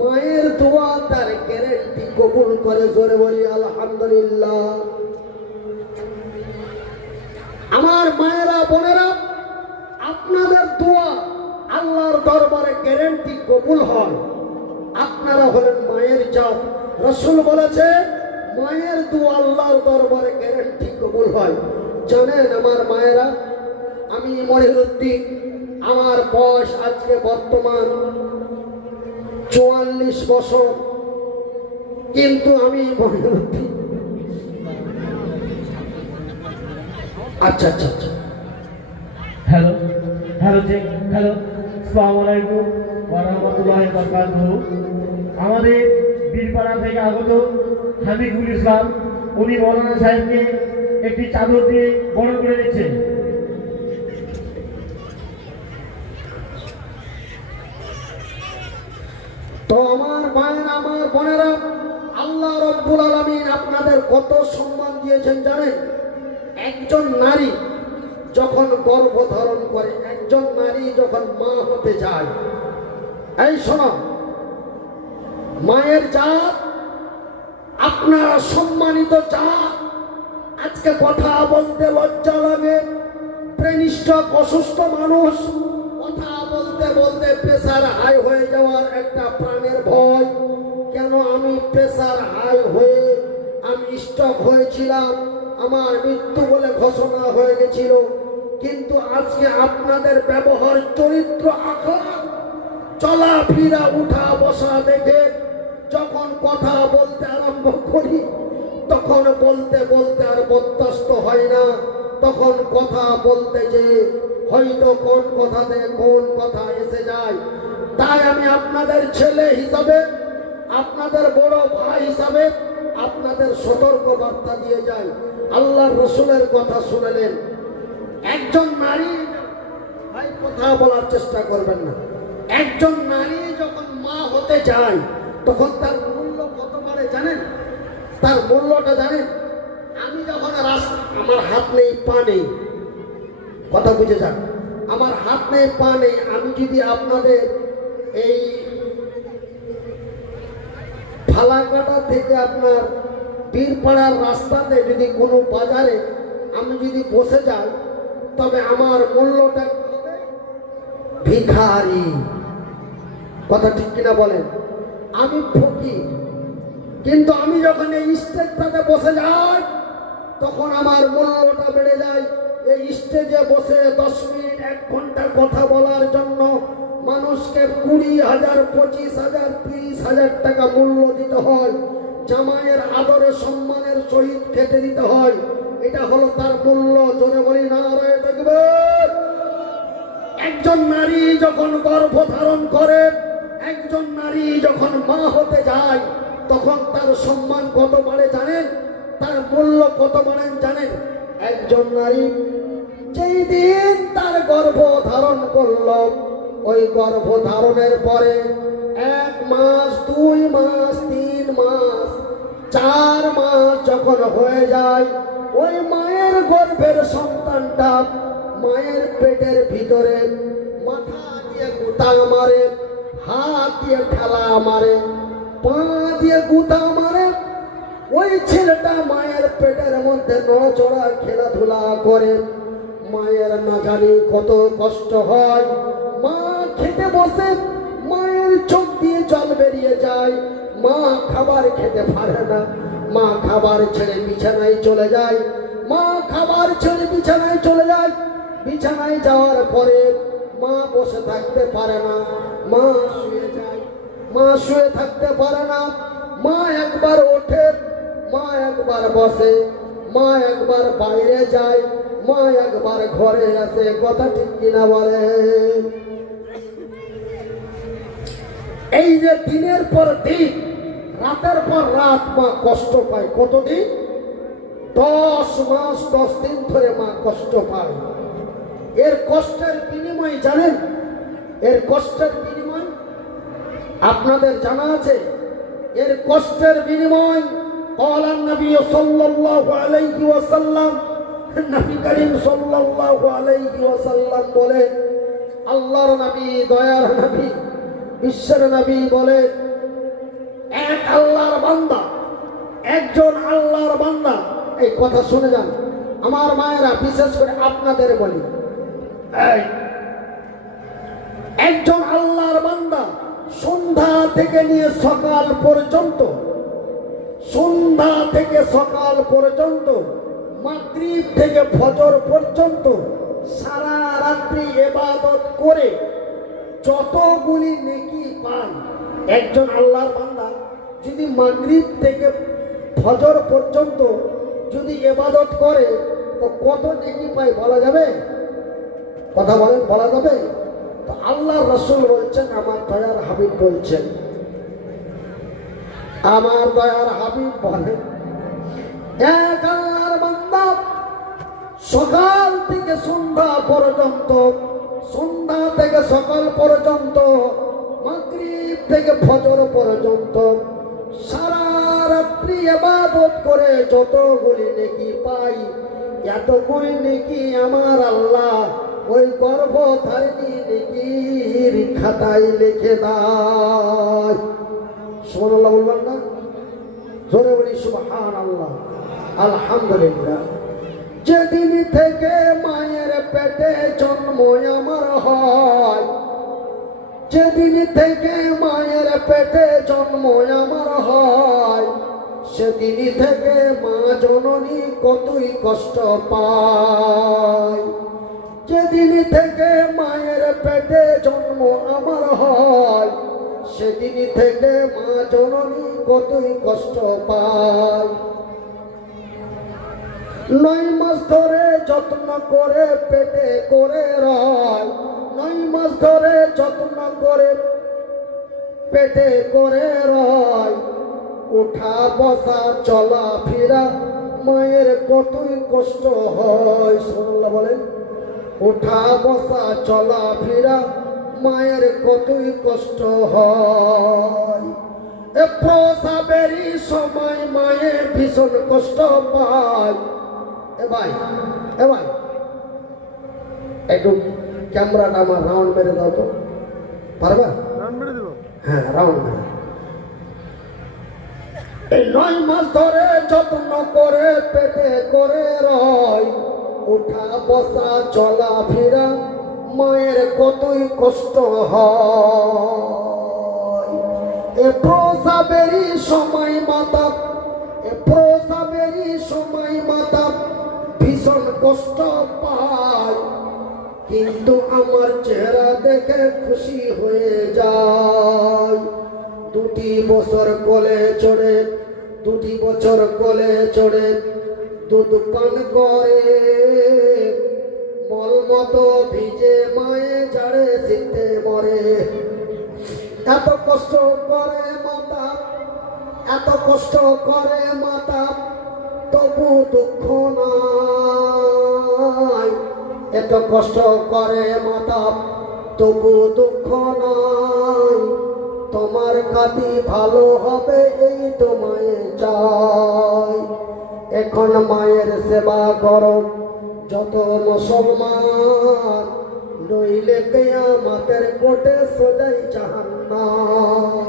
মায়ের দোয়া তার গ্যারান্টি কবুল করে। জোরে বলি আলহামদুলিল্লাহ। আমার মায়েরা, বোনেরা, আপনাদের দোয়া আল্লাহর দরবারে গ্যারান্টি কবুল হয়। আপনারা হলেন মায়ের জাত। রাসূল বলেছে, মায়ের দোয়া আল্লাহর দরবারে গ্যারান্টি কবুল হয়। জানেন আমার মায়েরা, আমি মনিরুদ্দিন, আমার বয়স আজকে বর্তমান 44 বছর, কিন্তু আমি মনিরুদ্দিন। আচ্ছা আচ্ছা আচ্ছা, হ্যালো হ্যালো চেক, হ্যালো, আসসালামু আলাইকুম ওয়া রাহমাতুল্লাহি ওয়া বারাকাতুহু। আমাদের বীরপাড়া থেকে আগত হাবিবুল ইসলাম, উনি মৌলানা সাহেবকে একটি চাদর দিয়ে বরণ করে দিচ্ছেন। তো আমার মায়েরা, আমার বোনেরা, আল্লাহ রাব্বুল আলামিন আপনাদের কত সম্মান দিয়েছেন জানেন? একজন নারী যখন গর্ভধারণ করে, একজন নারী যখন মা হতে যায়, এই শোনো, মায়ের জাত, আপনারা সম্মানিত জাত। আজকে কথা বলতে লজ্জা লাগে, প্রেনিষ্ঠক অসুস্থ মানুষ, কথা বলতে বলতে প্রেসার হাই হয়ে যাওয়ার একটা প্রাণের ভয়। কেন আমি প্রেসার হাই হয়ে আমি স্ট্রোক হয়েছিলাম, আমার মৃত্যু বলে ঘোষণা হয়ে গেছিল। কিন্তু আজকে আপনাদের ব্যবহার, চরিত্র, আখলাক, চলাফেরা, উঠা বসা দেখে যখন কথা বলতে আরম্ভ করি, তখন বলতে বলতে আর বরদাস্ত হয় না। তখন কথা বলতে যে হয়তো কোন কথা থেকে কোন কথা এসে যায়। তাই আমি আপনাদের ছেলে হিসাবে, আপনাদের বড় ভাই হিসাবে আপনাদের সতর্ক বার্তা দিয়ে যাই। আল্লাহর রাসূলের কথা শুনলেন, একজন নারী, ভাই কথা বলার চেষ্টা করবেন না, একজন নারী যখন মা হতে যায় তখন তার মূল্য কত বাড়ে জানেন? তার মূল্যটা জানেন? আমি যখন আমার হাত নেই পা নেই, কথা বুঝে যান, আমার হাত নেই পা নেই, আমি যদি আপনাদের এই ফালাকাটা থেকে আপনার বীরপাড়ার রাস্তাতে যদি কোনো বাজারে আমি যদি বসে যাই, তবে আমার মূল্যটা হবে ভিখারি। কথা ঠিক কিনা বলেন? আমি ফকির, কিন্তু আমি যখন এই স্টেজটাতে বসে যাই তখন আমার মূল্যটা বেড়ে যায়। এই স্টেজে বসে 10 মিনিট 1 ঘন্টা কথা বলার জন্য মানুষকে 20,000, 25,000, 30,000 টাকা মূল্য দিতে হয়। জামাইয়ের আদরে সম্মানের সহিত খেতে দিতে হয়। এটা হলো তার মূল্য। জোরে বলি নারায়ে তাকবীর। একজন নারী যখন গর্ভধারণ করে, একজন নারী যখন মা হতে যায়, তখন তার সম্মান কত বাড়ে জানেন, তার মূল্য কত বাড়েন জানেন? একজন নারী যেই দিন তার গর্ভ ধারণ করল, ওই গর্ভ ধারণের পরে 1 মাস 2 মাস 3 মাস 4 মাস যখন হয়ে যায়, ওই মায়ের গর্ভের সন্তানটা মায়ের পেটের ভিতরে মাথা দিয়ে গুতা মারে, হাত দিয়ে ঠেলা মারে, পা দিয়ে গুতা মারে। ওই ছেলেটা মায়ের পেটের মধ্যে নড়াচড়া খেলাধুলা করে। মায়ের না জানি কত কষ্ট হয়। মা খেতে বসে, মায়ের চোখ দিয়ে জল বেরিয়ে যায়। মা খাবার খেতে পারে না, মা খাবার ছেড়ে বিছানায় চলে যায়। মা খাবার ছেড়ে বিছানায় চলে যায়। বিছানায় যাওয়ার পরে মা বসে থাকতে পারে না, মা শুয়ে যায়। মা শুয়ে থাকতে পারে না, মা একবার ওঠে, মা একবার বসে, মা একবার বাইরে যায়, মা একবার ঘরে আসে। কথা ঠিক কিনা বলে? এই যে দিনের পর দিন, রাতের পর রাত মা কষ্ট পায়। কতদিন? 10 মাস 10 দিন ধরে মা কষ্ট পায়। এর কষ্টের বিনিময় জানেন? এর কষ্টের বিনিময় আপনাদের জানা আছে? এর কষ্টের বিনিময় ক্বালান নবী সাল্লাল্লাহু আলাইহি ওয়াসাল্লাম, নবী করিম সাল্লাল্লাহু আলাইহি ওয়াসাল্লাম বলে, আল্লাহর নবী, দয়ার নবী, বিশ্বের নবী বলে, এক আল্লাহর বান্দা, একজন আল্লাহর বান্দা, এই কথা শুনে যান আমার মায়েরা, বিশেষ করে আপনাদের বলি, একজন আল্লাহর বান্দা সন্ধ্যা থেকে নিয়ে সকাল পর্যন্ত, সন্ধ্যা থেকে সকাল পর্যন্ত, মাগরিব থেকে ফজর পর্যন্ত সারা রাত্রি ইবাদত করে যতগুলি নেকি পান, একজন আল্লাহর বান্দা যদি মাগরিব থেকে ফজর পর্যন্ত যদি ইবাদত করে তো কত নেকি পায় বলা যাবে? কথা বলেন, বলা যাবে? তো আল্লাহর রাসূল বলছেন, আমার দয়ার হাবিব বলছেন, আমার দয়ার হাবিব বলেন, এক আল্লাহর বান্দা সকাল থেকে সন্ধ্যা পর্যন্ত, সন্ধ্যা থেকে সকাল পর্যন্ত, মাগরিব থেকে ফজর পর্যন্ত সারা রাত্রি ইবাদত করে যতগুলি নেকি পাই, এতগুলি নেকি আমার আল্লাহ ওই গর্ভধারিণী নেকির খাতায় লিখে দেয়। সুবহানাল্লাহ বলবেন না? জোরে বলি সুবহানাল্লাহ, আলহামদুলিল্লাহ। যেদিন থেকে মায়ের পেটে জন্ম আমার হয়, যেদিন থেকে মায়ের পেটে জন্ম আমার হয়, সেদিন থেকে মা জননী কতই কষ্ট পায়। যেদিন থেকে মায়ের পেটে জন্ম আমার হয়, সেদিন থেকে মা জননী কতই কষ্ট পায়। 9 মাস ধরে যত্ন করে পেটে করে রয়, 9 মাস ধরে যত্ন করে পেটে করে রয়। উঠা বসা চলা ফেরা মায়ের কতই কষ্ট হয়। সুবহানাল্লাহ বলেন। উঠা বসা চলা ফেরা মায়ের কতই কষ্ট হয়। এ প্রসবেরই সময় মায়ে ভীষণ কষ্ট পায়। এ ভাই একটু ক্যামেরাটা আমার রাউন্ড মেরে দাও তো, পারবা? হ্যাঁ, রাউন্ড মেরে। এই 9 মাস ধরে যত্ন করে পেটে করে রয়, উঠা বসা চলা ফেরা মায়ের কতই কষ্ট হয়। এ প্রসবেরই সময় মাতা, এ প্রসবেরই সময় মাতা ভীষণ কষ্ট পায়, কিন্তু আমার চেহারা দেখে খুশি হয়ে যায়। 2 বছর কোলে চড়ে, 2 বছর কোলে চড়ে দুধ পান করে, মলমতো ভিজে মায়ে জাড়ে শীতে মরে। এত কষ্ট করে মাতা, এত কষ্ট করে মাতা তবু দুঃখ নাই, এত কষ্ট করে মাতা তবু দুঃখ নাই, তোমার কাতি ভালো হবে এই তো মায়ের চাই। এখন মায়ের সেবা করো যত মুসলমান, নইলে কিয়ামতের কোটে সোজাই জাহান্নাম।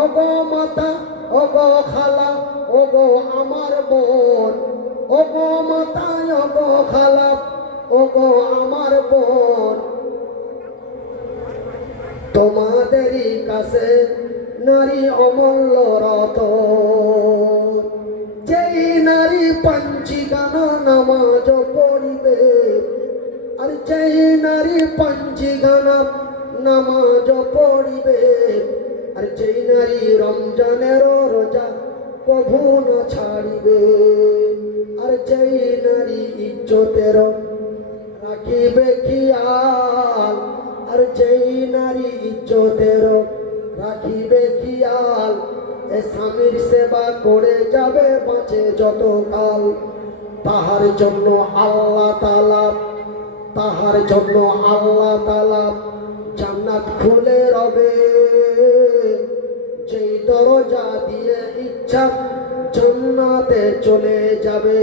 ওগো মাতা, ওগো খালা, ওগো আমার বোন, ওগো মাতা, ওগো খালা, ওগো আমার বোন, তোমাদেরই কাছে নারী অমূল্য রতন। যেই নারী পঞ্চীগানা নামাজ পড়িবে, আর যেই নারী পঞ্চীগানা নামাজ পড়িবে, আর যেই নারী রমজানের রোজা কভু না ছাড়িবে, আর যেই নারী ইজ্জতের রাখিবে খেয়াল, আর যেই নারী ইজ্জতের রাখিবে খেয়াল, এ স্বামীর সেবা করে যাবে বাঁচে যত কাল। তাহার জন্য আল্লাহ তাআলা, তাহার জন্য আল্লাহ তাআলা জান্নাত খুলে রবে, যেই দরজা দিয়ে ইচ্ছা জান্নাতে চলে যাবে।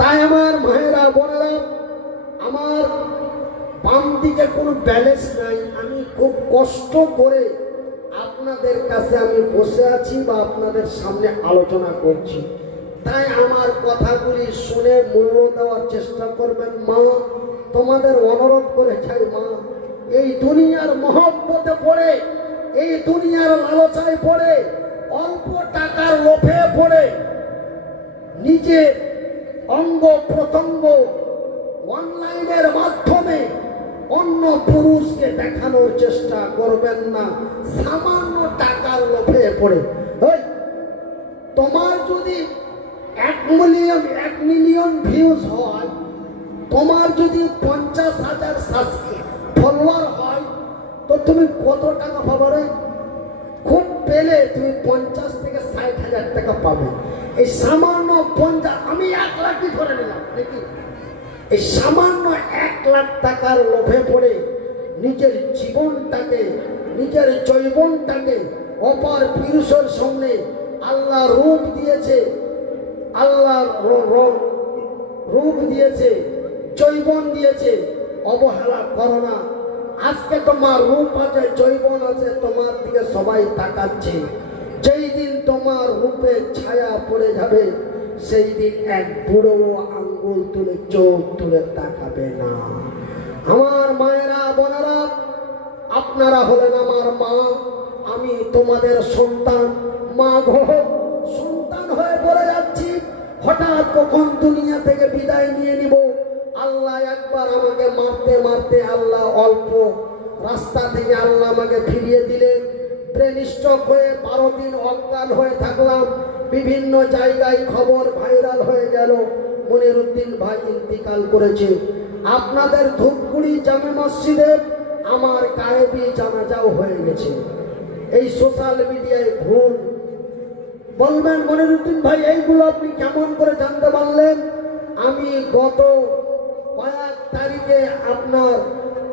তাই আমার মায়েরা বোনেরা, আমার বাম দিকে কোনো ব্যালেন্স নাই, আমি খুব কষ্ট করে আপনাদের কাছে আমি বসে আছি বা আপনাদের সামনে আলোচনা করছি। তাই আমার কথাগুলি শুনে মূল্য দেওয়ার চেষ্টা করবেন। মা, তোমাদের অনুরোধ করে চাই মা, এই দুনিয়ার মহব্বতে পড়ে, এই দুনিয়ার লালসায় পড়ে, অল্প টাকার লোভে পড়ে নিজের অঙ্গ প্রত্যঙ্গ অনলাইনের মাধ্যমে অন্য পুরুষকে দেখানোর চেষ্টা করবেন না, সামান্য টাকার লোভে পড়ে। তোমার যদি 1 মিলিয়ন ভিউজ হয়, তোমার যদি 50,000 ফলোয়ার হয়, তো তুমি কত টাকা পাবে রে? খুব পেলে তুমি 50 থেকে 60,000 টাকা পাবে। এই সামান্য 50, আমি 1 লাখই ধরে নিলাম নাকি, এই সামান্য 1 লাখ টাকার লোভে পড়ে নিজের জীবনটাকে, নিজের জৈবনটাকে অপার পুরুষের সামনে আল্লাহ রূপ দিয়েছে, আল্লাহ রূপ দিয়েছে, জৈবন দিয়েছে, অবহেলা করো না। আজকে তোমার রূপ আছে, জৈবন আছে, তোমার দিকে সবাই তাকাচ্ছে। যেই দিন তোমার রূপে ছায়া পড়ে যাবে, সেই দিন এক বুড়ো আঙ্গুল তুলে চোখ তুলে তাকাবে না। আমার মায়েরা বোনেরা, আপনারা হলেন আমার মা, আমি তোমাদের সন্তান। মা গো, সন্তান হয়ে বলে যাচ্ছি, হঠাৎ কখন দুনিয়া থেকে বিদায় নিয়ে নিব। আল্লাহ একবার আমাকে মারতে মারতে আল্লাহ অল্প রাস্তা থেকে আল্লাহ আমাকে ফিরিয়ে দিলেন। ব্রেন স্ট্রোক হয়ে 12 দিন অজ্ঞান হয়ে থাকলাম। বিভিন্ন জায়গায় খবর ভাইরাল হয়ে গেল, মনিরুদ্দিন ভাই ইন্তিকাল করেছে। আপনাদের ধূপগুড়ি জামে মসজিদে আমার গায়েবী জানাজাও হয়ে গেছে। এই সোশ্যাল মিডিয়ায় ভুল বলবেন, মনিরুদ্দিন ভাই এইগুলো আপনি কেমন করে জানতে পারলেন? আমি গত কয়েক তারিখে আপনার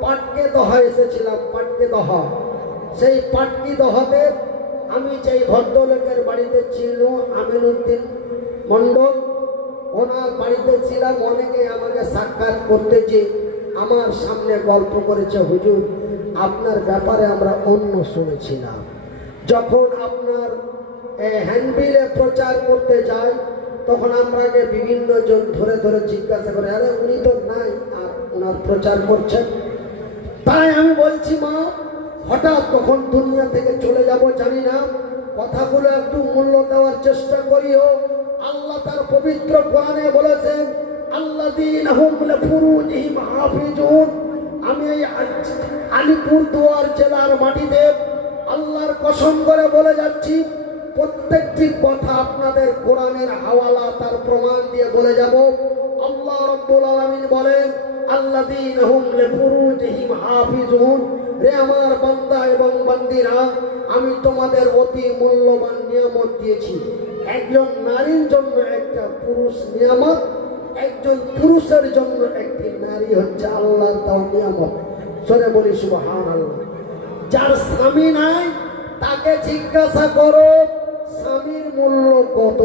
পাটকে দহা এসেছিলাম, পাটকে দহা। সেই পাটকি দহাতে আমি যেই ভদ্রলোকের বাড়িতে ছিল আমিনুদ্দিন মণ্ডল, ওনার বাড়িতে ছিলাম। অনেকে আমাকে সাক্ষাৎ করতে যে আমার সামনে গল্প করেছে, হুজুর আপনার ব্যাপারে আমরা অন্য শুনেছিলাম। যখন আপনার হ্যান্ডবিলে প্রচার করতে যাই, তখন আমরাকে বিভিন্ন জন ধরে ধরে জিজ্ঞাসা করে, আরে উনি তো নাই আর ওনার প্রচার করছেন। তাই আমি বলছি মা, হঠাৎ কখন দুনিয়া থেকে চলে যাব জানি না, কথাগুলো একটু মূল্য দেওয়ার চেষ্টা করিও। আল্লাহ তার পবিত্র কোরআনে বলেছেন, আল্লাযীনা হুম লিফুরুজিহিম হাফিজুন। আমি এই আলিপুরদুয়ার জেলার মাটিতে আল্লাহর কসম করে বলে যাচ্ছি, প্রত্যেকটি কথা আপনাদের কোরআনের হাওয়ালা তার প্রমাণ দিয়ে বলে যাব। আল্লাহ রাব্বুল আলামিন বলেন, আল্লাযীনা হুম লিফুরুজিহিম হাফিজুন। রে আমার বান্দা এবং বান্দিরা, আমি তোমাদের অতি মূল্যবান নিয়ামত দিয়েছি। একজন নারীর জন্য একটা পুরুষ নিয়ামত, একজন পুরুষের জন্য একটি নারী হচ্ছে আল্লাহর দেওয়া নিয়ামত। সরে বলি সুবহানাল্লাহ। যার স্বামী নাই তাকে জিজ্ঞাসা করো স্বামীর মূল্য কত।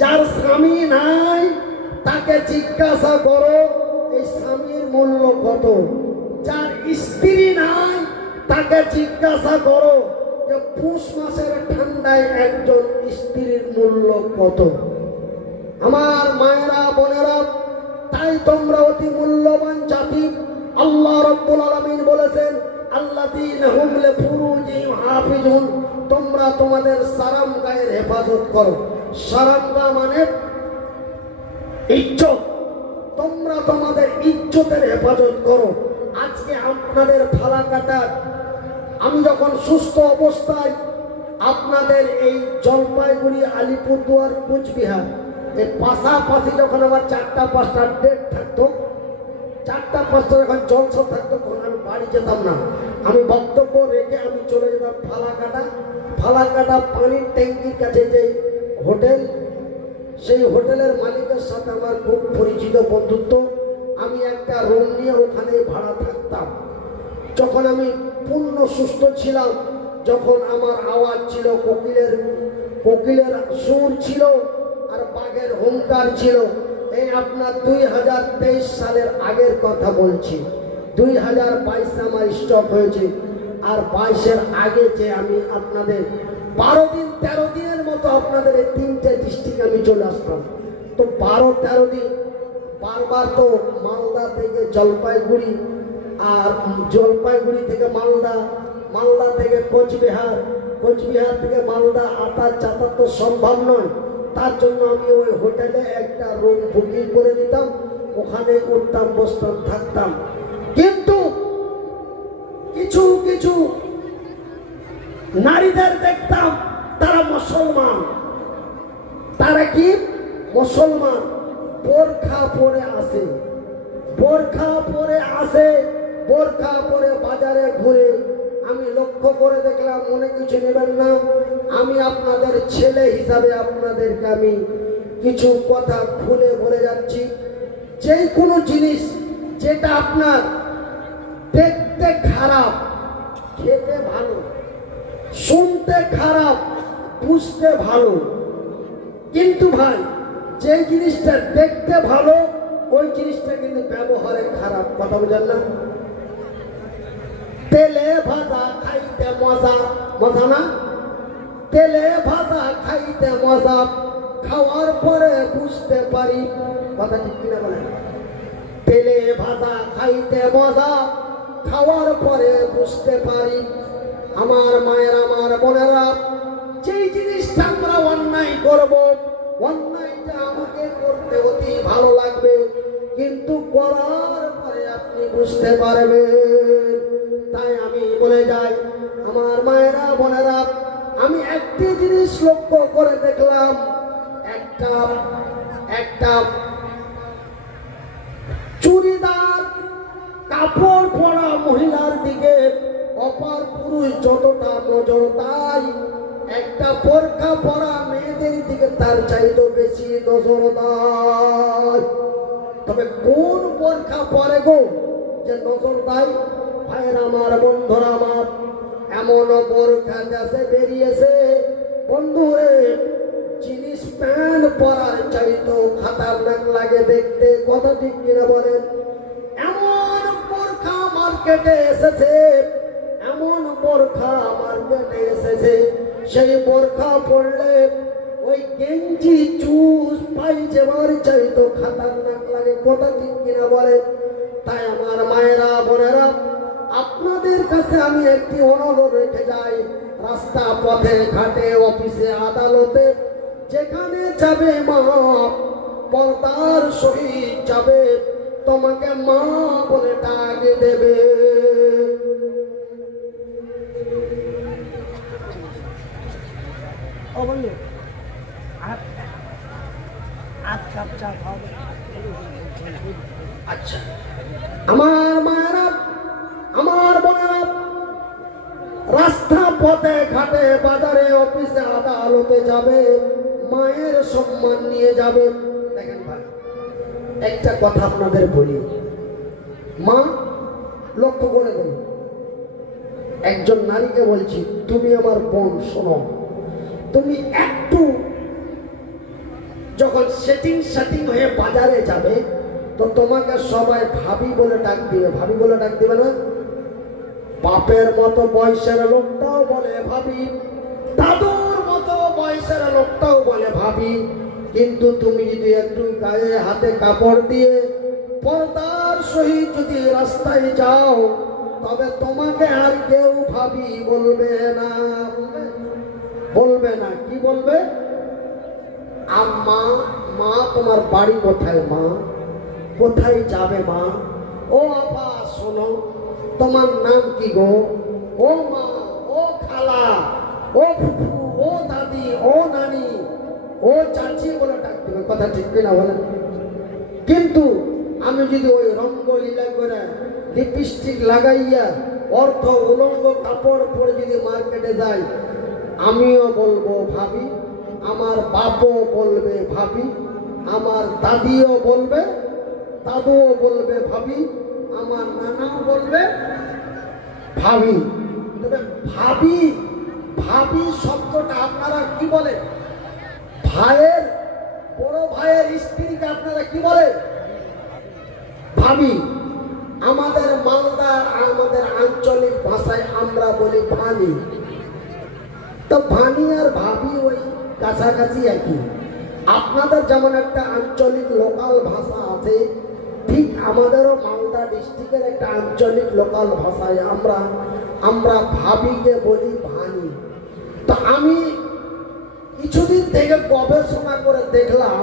যার স্বামী নাই তাকে জিজ্ঞাসা করো এই স্বামীর মূল্য কত। যার স্ত্রী নাই তাকে জিজ্ঞাসা করো যে পুষ মাসের ঠান্ডায় একজন স্ত্রীর মূল্য কত। আমার মায়েরা বোনেরা, তাই তোমরা অতি মূল্যবান জাতি। আল্লাহ রাব্বুল আলামিন বলেছেন আল্লাযীনা হুম লিফুরুজিহিম হাফিজুন, তোমরা তোমাদের সারাম গায়ের হেফাজত করো। সারামগা মানে ইজ্জত, তোমরা তোমাদের ইজ্জতের হেফাজত করো। আজকে আপনাদের ফালাকাটা, আমি যখন সুস্থ অবস্থায় আপনাদের এই জলপাইগুড়ি, আলিপুরদুয়ার, কোচবিহার এই পাশাপাশি যখন আমার 4টা-5টা ডেট থাকতো, 4টা-5টা যখন জলসা থাকতো, তখন আমি বাড়ি যেতাম না। আমি বক্তব্য রেখে আমি চলে যেতাম ফালাকাটা পানির ট্যাঙ্কির কাছে যে হোটেল, সেই হোটেলের মালিকের সাথে আমার খুব পরিচিত বন্ধুত্ব। আমি একটা রুম নিয়ে ওখানে ভাড়া থাকতাম। যখন আমি পূর্ণ সুস্থ ছিলাম, যখন আমার আওয়াজ ছিল কোকিলের সুর ছিল আর বাঘের হুঙ্কার ছিল, এই আপনার 2023 সালের আগের কথা বলছি। 2022 আমার স্টপ হয়েছে, আর 22-এর আগে যে আমি আপনাদের 12 দিন 13 দিনের মতো আপনাদের এই 3টে ডিস্ট্রিক্ট আমি চলে আসতাম। তো 12-13 দিন বারবার তো মালদা থেকে জলপাইগুড়ি, আর জলপাইগুড়ি থেকে মালদা থেকে কোচবিহার থেকে মালদা যাতায়াত তো সম্ভব নয়। তার জন্য আমি ওই হোটেলে একটা রুম বুকিং করে দিতাম, ওখানে উঠতাম, বসতাম, থাকতাম। কিন্তু কিছু কিছু নারীদের দেখতাম তারা মুসলমান। তারা কি মুসলমান? বোরখা পরে আসে, বোরখা পরে বাজারে ঘুরে। আমি লক্ষ্য করে দেখলাম, মনে কিছু নেবেন না, আমি আপনাদের ছেলে হিসাবে আপনাদেরকে আমি কিছু কথা খুলে বলে যাচ্ছি। যে কোনো জিনিস যেটা আপনার দেখতে খারাপ, খেতে ভালো, শুনতে খারাপ, বুঝতে ভালো, কিন্তু ভাই যে জিনিসটা দেখতে ভালো ওই জিনিসটা কিন্তু ব্যবহারে খারাপ। কথা বুঝেন না? তেলে ভাজা খাইতে মজা না? তেলে ভাজা খাইতে মজা, খাওয়ার পরে বুঝতে পারি। কথা ঠিক কিনা বলেন? তেলে ভাজা খাইতে মজা, খাওয়ার পরে বুঝতে পারি। আমার মায়ের, আমার বোনেরা, যেই জিনিসটা আমরা অন্যায় করব, অন্যায়টা আমাকে করতে অতি ভালো লাগবে, কিন্তু করার পরে আপনি বুঝতে পারবেন। তাই আমি বলে যাই, আমার মায়েরা বোনেরা, আমি একটি জিনিস লক্ষ্য করে দেখলাম, একটা চুড়িদার কাপড় পরা মহিলার দিকে অপর পুরুষ যতটা নজর দেয়, একটা বোরখা পরা মেয়েদের দিকে তার চাইতে বেশি নজর দেয়। তবে কোন বোরখা পরে গো যে নজর দেয়? ভাইয়ের আমার, বন্ধুরা আমার, এমন বোরখা দেশে বেরিয়েছে বন্ধুরে, জিনিস প্যান্ট পরার চাইতেও খাতারনাক লাগে দেখতে। কথা ঠিক কিনা বলেন? এমন বোরখা মার্কেটে এসেছে, এমন বোরখা মার্কেটে এসেছে, সেই বোরখা পড়লে ওই গেঞ্জি চুজ পাইজামার চাইতেও খাতারনাক লাগে। কথা ঠিক কিনা বলেন? তাই আমার মায়েরা বোনেরা, আপনাদের কাছে আমি একটি অনুরোধ রেখে যাই, রাস্তা পথে ঘাটে অফিসে আদালতে যেখানে যাবে মা, পর্দার সহিত যাবে, তোমাকে মা বলে ডাক দেবে। আচ্ছা, আমার মায়েরা, হাটে বাজারে অফিসে আদালতে যাবে, মায়ের সম্মান নিয়ে যাবে। দেখেন ভাই, একটা কথা আপনাদের বলি, মা লক্ষ্য করে দেন, একজন নারীকে বলছি, তুমি আমার বোন, শোনো, তুমি একটু যখন সেটিং হয়ে বাজারে যাবে, তো তোমাকে সবাই ভাবি বলে ডাক দিবে। ভাবি বলে ডাক দিবে না? বাপের মতো বয়সের লোকটাও বলে ভাবি, দাদুর মতো বয়সের লোকটাও বলে ভাবি। কিন্তু তুমি যদি একটু গায়ে হাতে কাপড় দিয়ে পর্দার সহিত যদি রাস্তায় যাও, তবে তোমাকে আর কেউ ভাবি বলবে না। বলবে না, কি বলবে? আম্মা, মা তোমার বাড়ি কোথায়? মা কোথায় যাবে? মা ও আপা শোনো, তোমার নাম কি গো? ও মা, ও খালা, ও ফুফু, ও দাদি, ও নানি, ও চাচি বলে ডাক দেবে। কথা ঠিক কিনা বলেন? কিন্তু আমি যদি ওই রঙ্গলীলা করে লিপস্টিক লাগাইয়া অর্থ উলঙ্গ কাপড় পরে যদি মার্কেটে যাই, আমিও বলবো ভাবি, আমার বাপও বলবে ভাবি, আমার দাদিও বলবে, দাদুও বলবে ভাবি, আমার নানাও বলবে ভাবি। তবে ভাবি, ভাবি শব্দটা আপনারা কি বলে? ভাইয়ের, বড় ভাইয়ের স্ত্রীকে আপনারা কি বলে? ভাবি। আমাদের মালদার, আমাদের আঞ্চলিক ভাষায় আমরা বলি ভানি। তো ভানি আর ভাবি ওই কাছাকাছি একই। আপনাদের যেমন একটা আঞ্চলিক লোকাল ভাষা আছে, ঠিক আমাদেরও মালদা ডিস্ট্রিক্টের একটা আঞ্চলিক লোকাল ভাষায় আমরা ভাবিকে বলি ভানি। তো আমি কিছুদিন থেকে গবেষণা করে দেখলাম,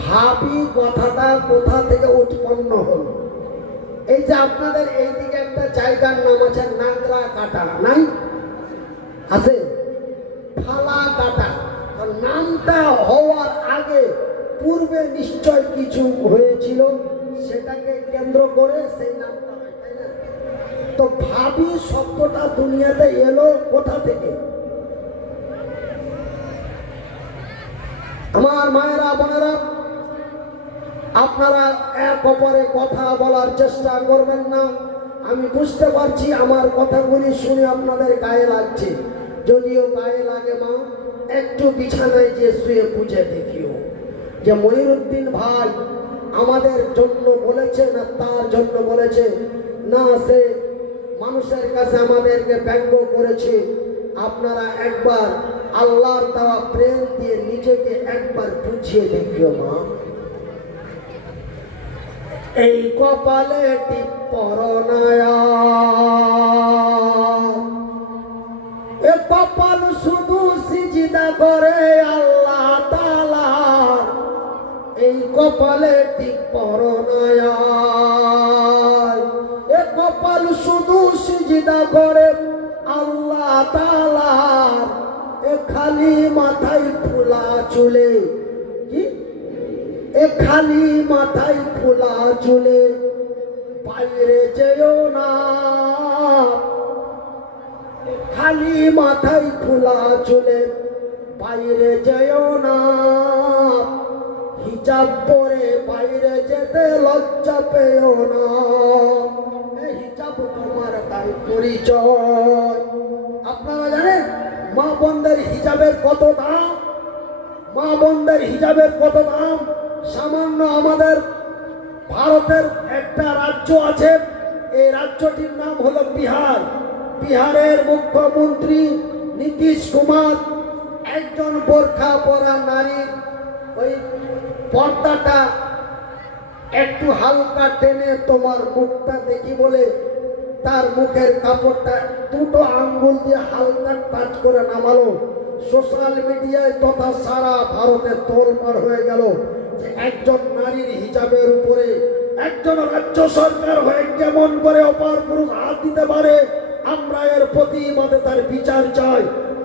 ভাবি কথাটা কোথা থেকে উৎপন্ন হলো। এই যে আপনাদের এইদিকে একটা জায়গার নাম আছে নাগরা কাটা, নাই? আছে ফালা কাটা। নামটা হওয়ার আগে পূর্বে নিশ্চয় কিছু হয়েছিল, সেটাকে কেন্দ্র করে সেই নামটা হয়, তাই না? তো ভাবি শব্দটা দুনিয়াতে এলো কোথা থেকে? আমার মায়েরা, বোনেরা, আপনারা এক অপরে কথা বলার চেষ্টা করবেন না। আমি বুঝতে পারছি আমার কথাগুলি শুনে আপনাদের গায়ে লাগছে। যদিও গায়ে লাগে মা, একটু বিছানায় যে শুয়ে বুঝে দেখিও যে মনিরুদ্দিন ভাই আমাদের জন্য বলেছে না তার জন্য বলেছে, না সে মানুষের কাছে আমাদেরকে ব্যঙ্গ করেছে। আপনারা একবার আল্লাহর দেওয়া প্রেম দিয়ে নিজেকে একবার বুঝিয়ে দেখিও মা। এই কপালে টিপরনায়া, এ কপাল শুধু সিজদা করে আল্লাহ তাআলা। এই কপালে টিপরনায়া, এ কপাল শুধু সিজদা করে আল্লাহ তাআলা। এ খালি মাথায় ফুলা চুলে, কি এ খালি মাথায় ফুলা চুলে বাইরে যেও না। খালি মাথায় ফুলা চুলে বাইরে যেও না। হিজাব পরে বাইরে যেতে লজ্জা পেও না। হিজাব তোমার তাই পরিচয়। আপনারা জানেন মা বোনদের হিজাবের কত দাম? মা বোনদের হিজাবের কত দাম? সামান্য আমাদের ভারতের একটা রাজ্য আছে, এই রাজ্যটির নাম হলো বিহার। বিহারের মুখ্যমন্ত্রী নীতিশ কুমার একজন বোরখা পরা নারীর ওই পর্দাটা একটু হালকা টেনে তোমার মুখটা দেখি বলে তার মুখের কাপড়টা দুটো আঙ্গুল দিয়ে হালকা টাচ করে নামালো। সোশ্যাল মিডিয়ায় তথা সারা ভারতে তোলপাড় হয়ে গেল যে একজন নারীর হিজাবের উপরে একজন রাজ্য সরকার হয়ে কেমন করে অপার পুরুষ হাত দিতে পারে, আমরা এর প্রতিবাদে তার বিচার চাই।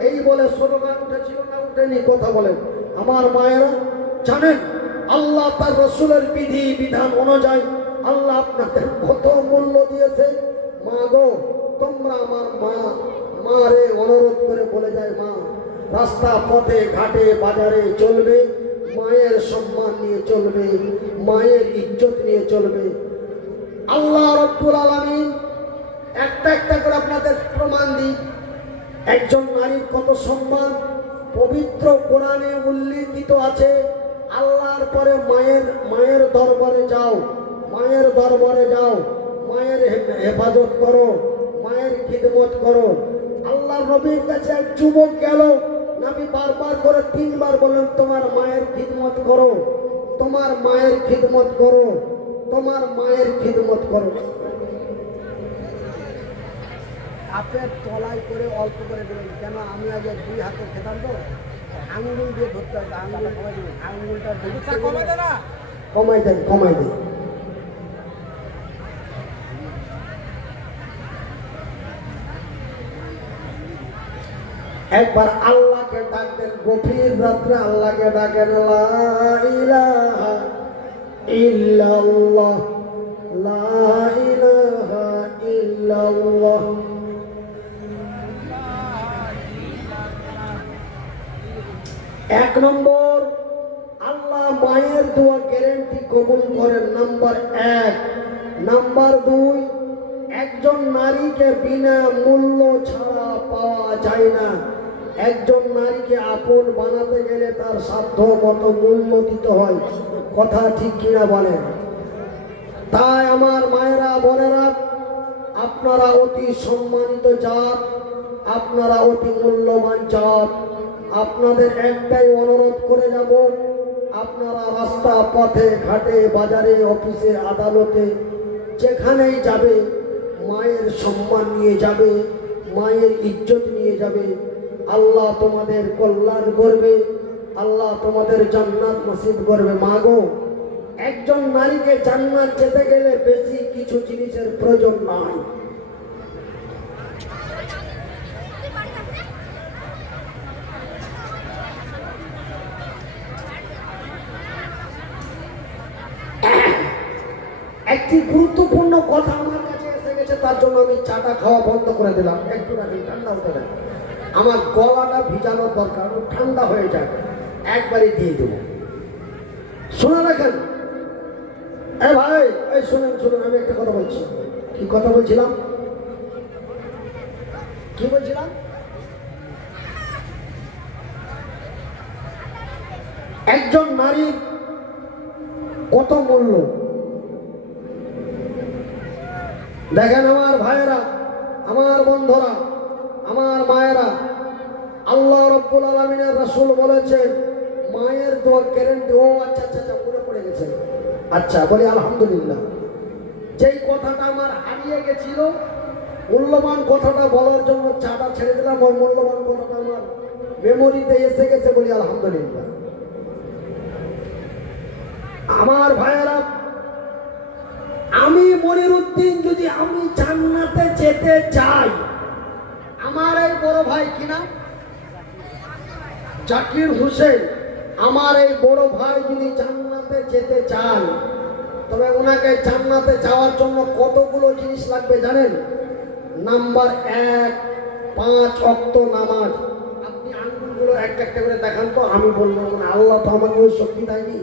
এই বলে স্লোগান উঠেছিল না উঠেনি? কথা বলেন আমার মায়েরা। জানেন আল্লাহ তার রসুলের বিধি বিধান অনুযায়ী আল্লাহ আপনাদের কত মূল্য দিয়েছে। মা গো, তোমরা আমার মা, মারে অনুরোধ করে বলে যায়, মা রাস্তা পথে ঘাটে বাজারে চলবে, মায়ের সম্মান নিয়ে চলবে, মায়ের ইজ্জত নিয়ে চলবে। আল্লাহ রাব্বুল আলামিন একটা একটা করে আপনাদের প্রমাণ দিই একজন নারীর কত সম্মান। পবিত্র কোরআনে উল্লেখিত আছে, আল্লাহর পরে মায়ের দরবারে যাও, মায়ের দরবারে যাও, মায়ের হেফাজত করো, মায়ের খিদমত করো। আল্লাহর নবীর কাছে এক যুবক গেল, নবী বারবার করে 3 বার বললেন, তোমার মায়ের খিদমত করো, তোমার মায়ের খিদমত করো, তোমার মায়ের খিদমত করো। আপের তলায় করে অল্প করে দেবেন, কেন আমি আগে 2 হাতে খেতাম তো, আঙুল দিয়ে ধরতে হবে, আঙুলটা কমাই দেন, কমাই দেন। একবার আল্লাহকে ডাকবেন, গভীর রাত্রে আল্লাহকে ডাকেন, লা ইলাহা ইল্লাল্লাহ, লা ইলাহা ইল্লাল্লাহ। এক নম্বর, আল্লাহ মায়ের দোয়া গ্যারেন্টি কবুল করেন, নাম্বার 1। নাম্বার 2, একজন নারীকে বিনা মূল্য ছাড়া পাওয়া যায় না। একজন নারীকে আপন বানাতে গেলে তার সাধ্য মতো মূল্য দিতে হয়। কথা ঠিক কিনা বলেন? তাই আমার মায়েরা বোনেরা, আপনারা অতি সম্মানিত জাত, আপনারা অতি মূল্যবান জাত। আপনাদের একটাই অনুরোধ করে যাব, আপনারা রাস্তা পথে ঘাটে বাজারে অফিসে আদালতে যেখানেই যাবে, মায়ের সম্মান নিয়ে যাবে, মায়ের ইজ্জত নিয়ে যাবে। আল্লাহ তোমাদের কল্যাণ করবে, আল্লাহ তোমাদের জান্নাত নসিব করবে। মাগো, একজন নারীকে জান্নাত যেতে গেলে বেশি কিছু জিনিসের প্রয়োজন নাই। একটি গুরুত্বপূর্ণ কথা আমার কাছে এসে গেছে, তার জন্য আমি চাটা খাওয়া বন্ধ করে দিলাম। একটু রাখি, ঠান্ডা হতে দেন, আমার গলাটা ভিজানোর দরকার, ঠান্ডা হয়ে যায়, একবারই দিয়ে দেবো। শোনা রাখেন, এ ভাই, এই শুনেন শুনেন, আমি একটা কথা বলছি। কি কথা বলছিলাম? কি বলছিলাম? একজন নারীর কত মূল্য দেখেন আমার ভাইয়েরা, আমার বন্ধুরা, আমার মায়েরা। আল্লাহ রাব্বুল আলামিনের রাসূল বলেছেন, মায়ের দোয়া গ্যারান্টি। ও আচ্ছা আচ্ছা আচ্ছা, মনে পড়ে গেছে। আচ্ছা বলি আলহামদুলিল্লাহ। যেই কথাটা আমার হারিয়ে গেছিল, মূল্যবান কথাটা বলার জন্য চাটা ছেড়ে দিলাম, ওই মূল্যবান কথাটা আমার মেমোরিতে এসে গেছে, বলি আলহামদুলিল্লাহ। আমার ভাইয়েরা, আমি মনিরুদ্দিন যদি আমি জান্নাতে যেতে চাই, আমার এই বড় ভাই কিনা জাকির হোসেন, আমার এই বড় ভাই যদি জান্নাতে যেতে চায়, তবে ওনাকে জান্নাতে যাওয়ার জন্য কতগুলো জিনিস লাগবে জানেন? নাম্বার 1, 5 ওয়াক্ত নামাজ। আপনি আঙ্গুলগুলো একটা একটা করে দেখান তো, আমি বলবো না, আল্লাহ তো আমাকে ওই শক্তি দেয়নি।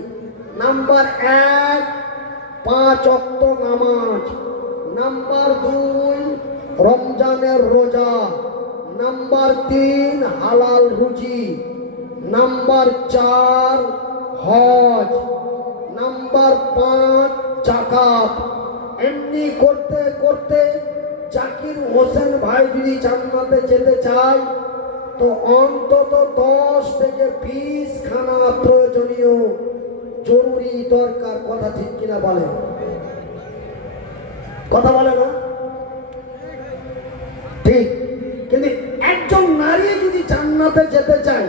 নাম্বার 1, 5 ওয়াক্ত নামাজ। নাম্বার 2, রমজানের রোজা। নাম্বার 3, হালাল রুজি। নাম্বার 4, হজ। নাম্বার 5, যাকাত। এমনি করতে করতে জাকির হোসেন ভাই যদি জান্নাতে যেতে চায়, তো অন্তত 10 থেকে 20 খানা প্রয়োজনীয় জরুরি দরকার। কথা ঠিক কিনা বলেন? কথা বলে না? ঠিক। কিন্তু একজন নারী যদি জান্নাতে যেতে চায়,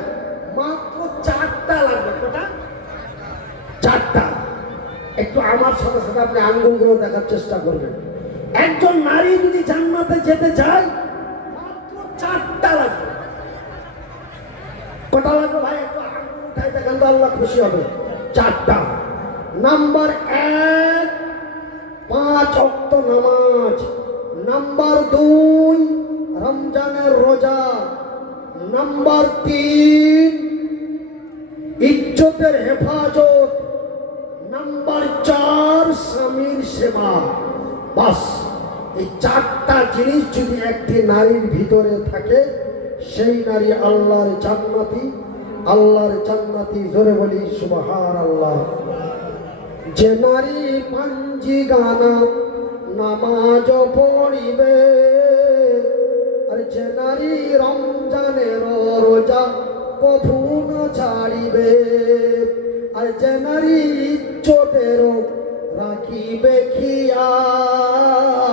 মাত্র 4টা লাগবে। কটা? 4টা। একটু আমার সাথে সাথে আপনি আঙ্গুলগুলো দেখার চেষ্টা করবেন। একজন নারী যদি জান্নাতে যেতে চায়, মাত্র 4টা লাগবে। কটা লাগবে ভাই? একটু আঙ্গুল উঠাই দেখান তো, আল্লাহ খুশি হবে। 4টা। নাম্বার 1, 5 ওয়াক্ত নামাজ। নাম্বার 2, রমজানের রোজা। নাম্বার 3 ইজ্জতের হেফাজত। নাম্বার 4 স্বামীর সেবা। বাস, এই 4টা জিনিস যদি একটি নারীর ভিতরে থাকে, সেই নারী আল্লাহর জান্নাতি। আল্লাহর জান্নাতি, জোরে বলি সুবহানাল্লাহ। যে নারী পাঞ্জি গানা নামাজ পড়িবে, আর যে নারী রমজানের রোজা কভু না ছাড়িবে, আর যে নারী ইজ্জতের রাখিবে খিয়াল।